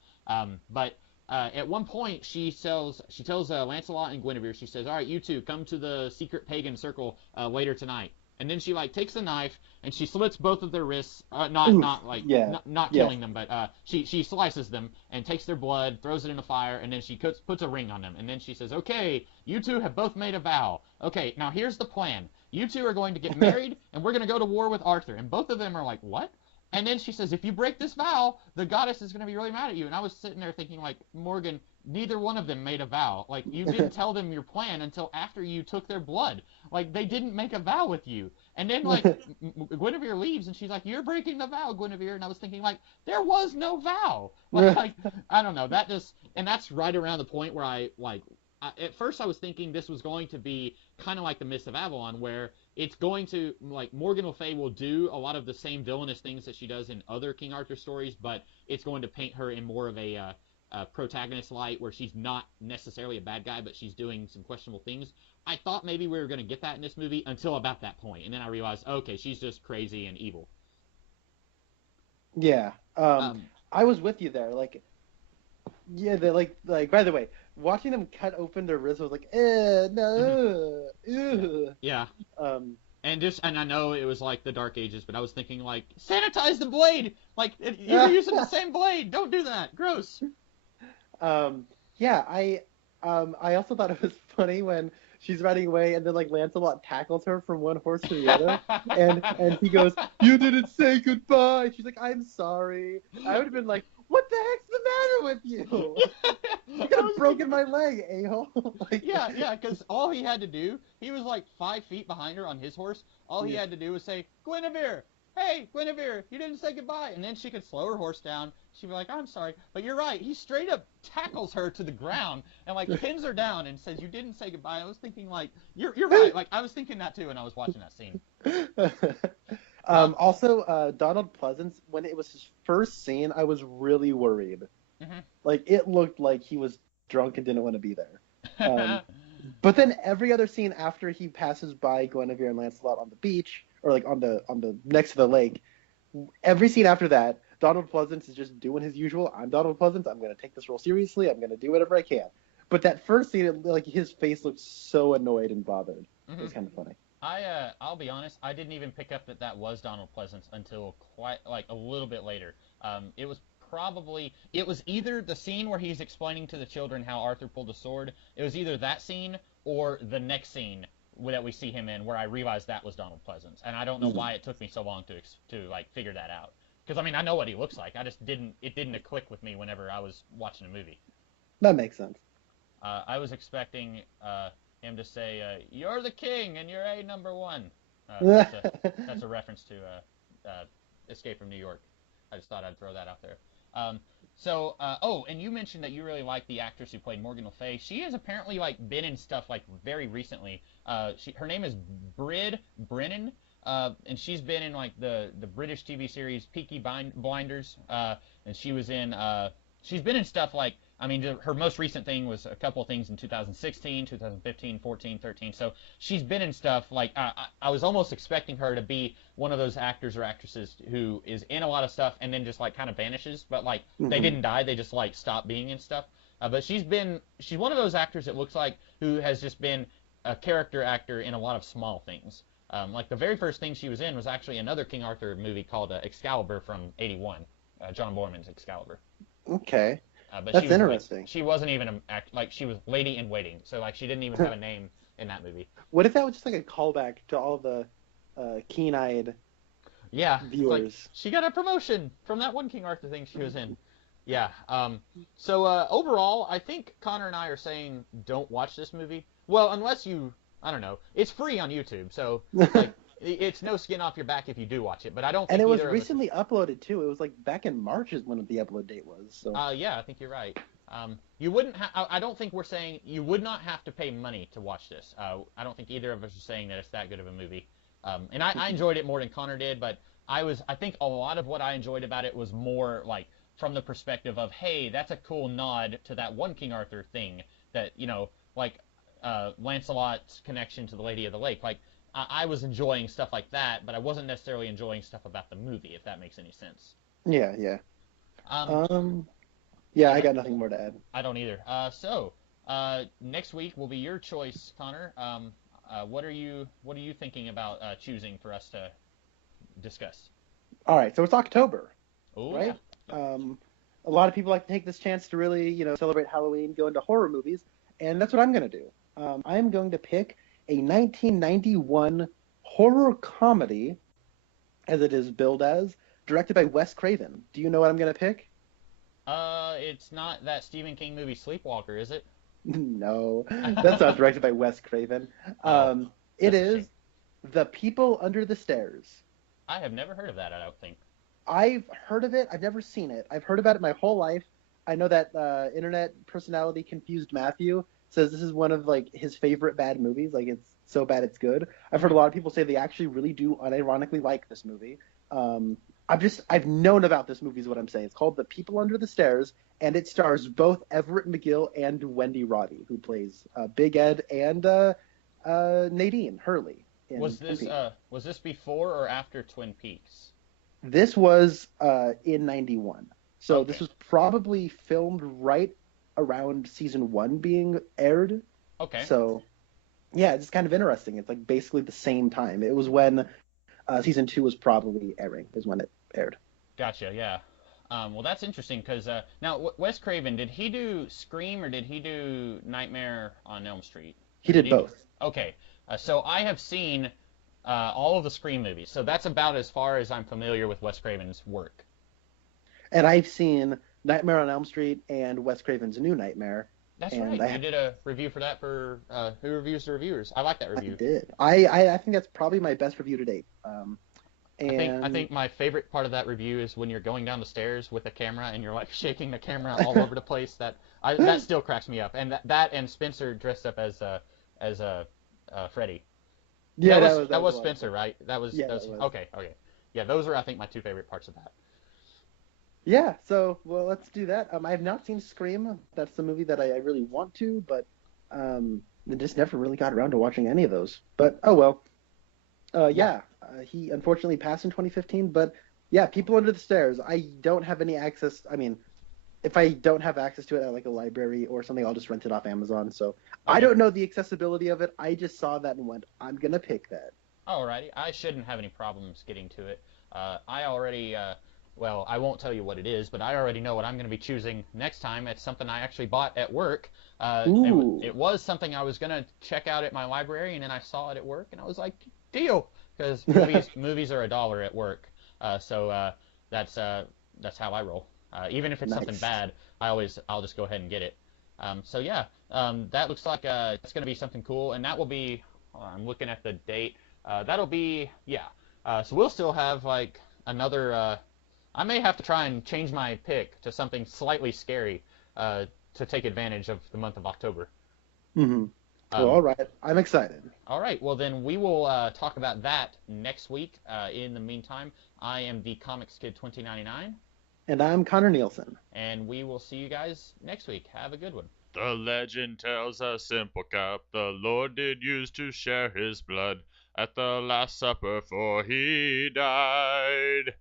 But at one point, she tells Lancelot and Guinevere, she says, "All right, you two, come to the secret pagan circle later tonight." And then she like takes a knife and she slits both of their wrists, not killing them, but she slices them and takes their blood, throws it in the fire, and then she puts a ring on them. And then she says, "Okay, you two have both made a vow. Okay, now here's the plan. You two are going to get married, and we're going to go to war with Arthur." And both of them are like, "What?" And then she says, "If you break this vow, the goddess is going to be really mad at you." And I was sitting there thinking, like, Morgan, neither one of them made a vow. Like, you didn't tell them your plan until after you took their blood. Like, they didn't make a vow with you. And then, like, Guinevere leaves, and she's like, "You're breaking the vow, Guinevere." And I was thinking, like, there was no vow. Like I don't know. And that's right around the point where at first I was thinking this was going to be kind of like the Mists of Avalon, where it's going to, like, Morgan Le Fay will do a lot of the same villainous things that she does in other King Arthur stories, but it's going to paint her in more of a protagonist light, where she's not necessarily a bad guy, but she's doing some questionable things. I thought maybe we were going to get that in this movie until about that point, and then I realized, okay, she's just crazy and evil. Yeah. I was with you there. Like, yeah, like by the way, watching them cut open their wrists was like, no, Yeah. And I know it was like the Dark Ages, but I was thinking, like, sanitize the blade. Like, you're using the same blade. Don't do that. Gross. Yeah. I also thought it was funny when she's riding away, and then like Lancelot tackles her from one horse to the other, and he goes, "You didn't say goodbye." She's like, "I'm sorry." I would have been like, "What the heck's the matter with you? You could have broken my leg, a-hole." Like, yeah, because all he had to do, he was like 5 feet behind her on his horse. All he had to do was say, "Guinevere, hey, Guinevere, you didn't say goodbye." And then she could slow her horse down. She'd be like, "I'm sorry." But you're right. He straight up tackles her to the ground and like pins her down and says, "You didn't say goodbye." I was thinking, like, you're right. Like, I was thinking that too when I was watching that scene. Also, Donald Pleasance, when it was his first scene, I was really worried. Mm-hmm. Like, it looked like he was drunk and didn't want to be there. But then every other scene after he passes by Guinevere and Lancelot on the beach, or like on the next to the lake, every scene after that, Donald Pleasance is just doing his usual. "I'm Donald Pleasance. I'm going to take this role seriously. I'm going to do whatever I can." But that first scene, like, his face looked so annoyed and bothered. Mm-hmm. It was kind of funny. I'll be honest, I didn't even pick up that was Donald Pleasance until quite, like, a little bit later. It was either the scene where he's explaining to the children how Arthur pulled the sword. It was either that scene or the next scene that we see him in, where I realized that was Donald Pleasance. And I don't know why it took me so long to like figure that out. Because, I mean, I know what he looks like. I just it didn't click with me whenever I was watching a movie. That makes sense. I was expecting him to say, "You're the king and you're a number one." That's a reference to Escape from New York. I just thought I'd throw that out there. And you mentioned that you really like the actress who played Morgan Le Fay. She has apparently like been in stuff like very recently. Her name is Brid Brennan. And she's been in like the British TV series Peaky Blinders, and she was in she's been in stuff like, I mean, her most recent thing was a couple of things in 2016, 2015, 14, 13. So she's been in stuff like, I was almost expecting her to be one of those actors or actresses who is in a lot of stuff and then just like kind of vanishes, but like they didn't die, they just like stopped being in stuff. But she's one of those actors, it looks like, who has just been a character actor in a lot of small things. Like the very first thing she was in was actually another King Arthur movie called Excalibur from '81, John Borman's Excalibur. Okay. But that's interesting. She wasn't even she was Lady in Waiting, so like she didn't even have a name in that movie. What if that was just like a callback to all the keen-eyed viewers? Like, she got a promotion from that one King Arthur thing she was in. Yeah. So overall, I think Connor and I are saying don't watch this movie. Well, unless you I don't know. It's free on YouTube, so like it's no skin off your back if you do watch it. But I don't think And it was either of us. recently uploaded too. It was like back in March is when the upload date was. So Yeah, I think you're right. You wouldn't. I don't think we're saying you would not have to pay money to watch this. I don't think either of us are saying that it's that good of a movie. And I enjoyed it more than Connor did, but I think a lot of what I enjoyed about it was more like from the perspective of, hey, that's a cool nod to that one King Arthur thing that like Lancelot's connection to the Lady of the Lake. Like I was enjoying stuff like that, but I wasn't necessarily enjoying stuff about the movie, if that makes any sense. yeah, yeah. Um, Yeah, yeah, I got nothing more to add. I don't either. Next week will be your choice, Connor. What are you thinking about choosing for us to discuss? All right, so it's October, Oh yeah. right? A lot of people like to take this chance to really, celebrate Halloween, go into horror movies, and that's what I'm going to do. I am going to pick a 1991 horror comedy, as it is billed as, directed by Wes Craven. Do you know what I'm going to pick? It's not that Stephen King movie Sleepwalker, is it? No, that's not directed by Wes Craven. Oh, It that's a shame. is The People Under the Stairs. I have never heard of that. I don't think. I've heard of it. I've never seen it. I've heard about it my whole life. I know that internet personality Confused Matthew says this is one of like his favorite bad movies. Like it's so bad it's good. I've heard a lot of people say they actually really do unironically like this movie. I've known about this movie is what I'm saying. It's called The People Under the Stairs, and it stars both Everett McGill and Wendy Roddy, who plays Big Ed and Nadine Hurley in Was Twin this Peaks. was this before or after Twin Peaks? This was in '91, so this Okay. was probably filmed right around season one being aired. Okay. So yeah, it's kind of interesting. It's like basically the same time. It was when season two was probably airing, is when it aired. Gotcha. Yeah. Well, that's interesting because now Wes Craven, did he do Scream or did he do Nightmare on Elm Street? He Or did did he? both. Okay. So I have seen all of the Scream movies, so that's about as far as I'm familiar with Wes Craven's work. And I've seen Nightmare on Elm Street and Wes Craven's New Nightmare, That's and right. You did a review for that for Who Reviews the Reviewers. I like that I review. did. I think that's probably my best review to date. I think my favorite part of that review is when you're going down the stairs with the camera and you're like shaking the camera all over the place. That still cracks me up. And that and Spencer dressed up as Freddy. Yeah, That was was a lot of Spencer, fun. right? Yeah, That was that was. okay. Yeah, those are I think my two favorite parts of that. Yeah, so well, let's do that. I have not seen Scream. That's the movie that I really want to, but I just never really got around to watching any of those. But oh well. Yeah. He unfortunately passed in 2015. But yeah, People Under the Stairs. I don't have any access. I mean, if I don't have access to it at like a library or something, I'll just rent it off Amazon. So I Okay. don't know the accessibility of it. I just saw that and went, I'm gonna pick that. Alrighty. I shouldn't have any problems getting to it. I already well, I won't tell you what it is, but I already know what I'm going to be choosing next time. It's something I actually bought at work. Ooh. It was something I was going to check out at my library, and then I saw it at work, and I was like, deal, because movies are $1 at work. So that's how I roll. Even if it's something Nice. bad, I'll just go ahead and get it. So yeah, that looks like it's going to be something cool, and that will be. I'm looking at the date. That'll be yeah. So we'll still have like another. I may have to try and change my pick to something slightly scary to take advantage of the month of October. Mm-hmm. Well, Um, all right. I'm excited. all right, well then we will talk about that next week. In the meantime, I am the Comics Kid 2099, And I'm Connor Nielsen. and we will see you guys next week. Have a good one. The legend tells a simple cup the Lord did use to share his blood at the Last Supper, for he died.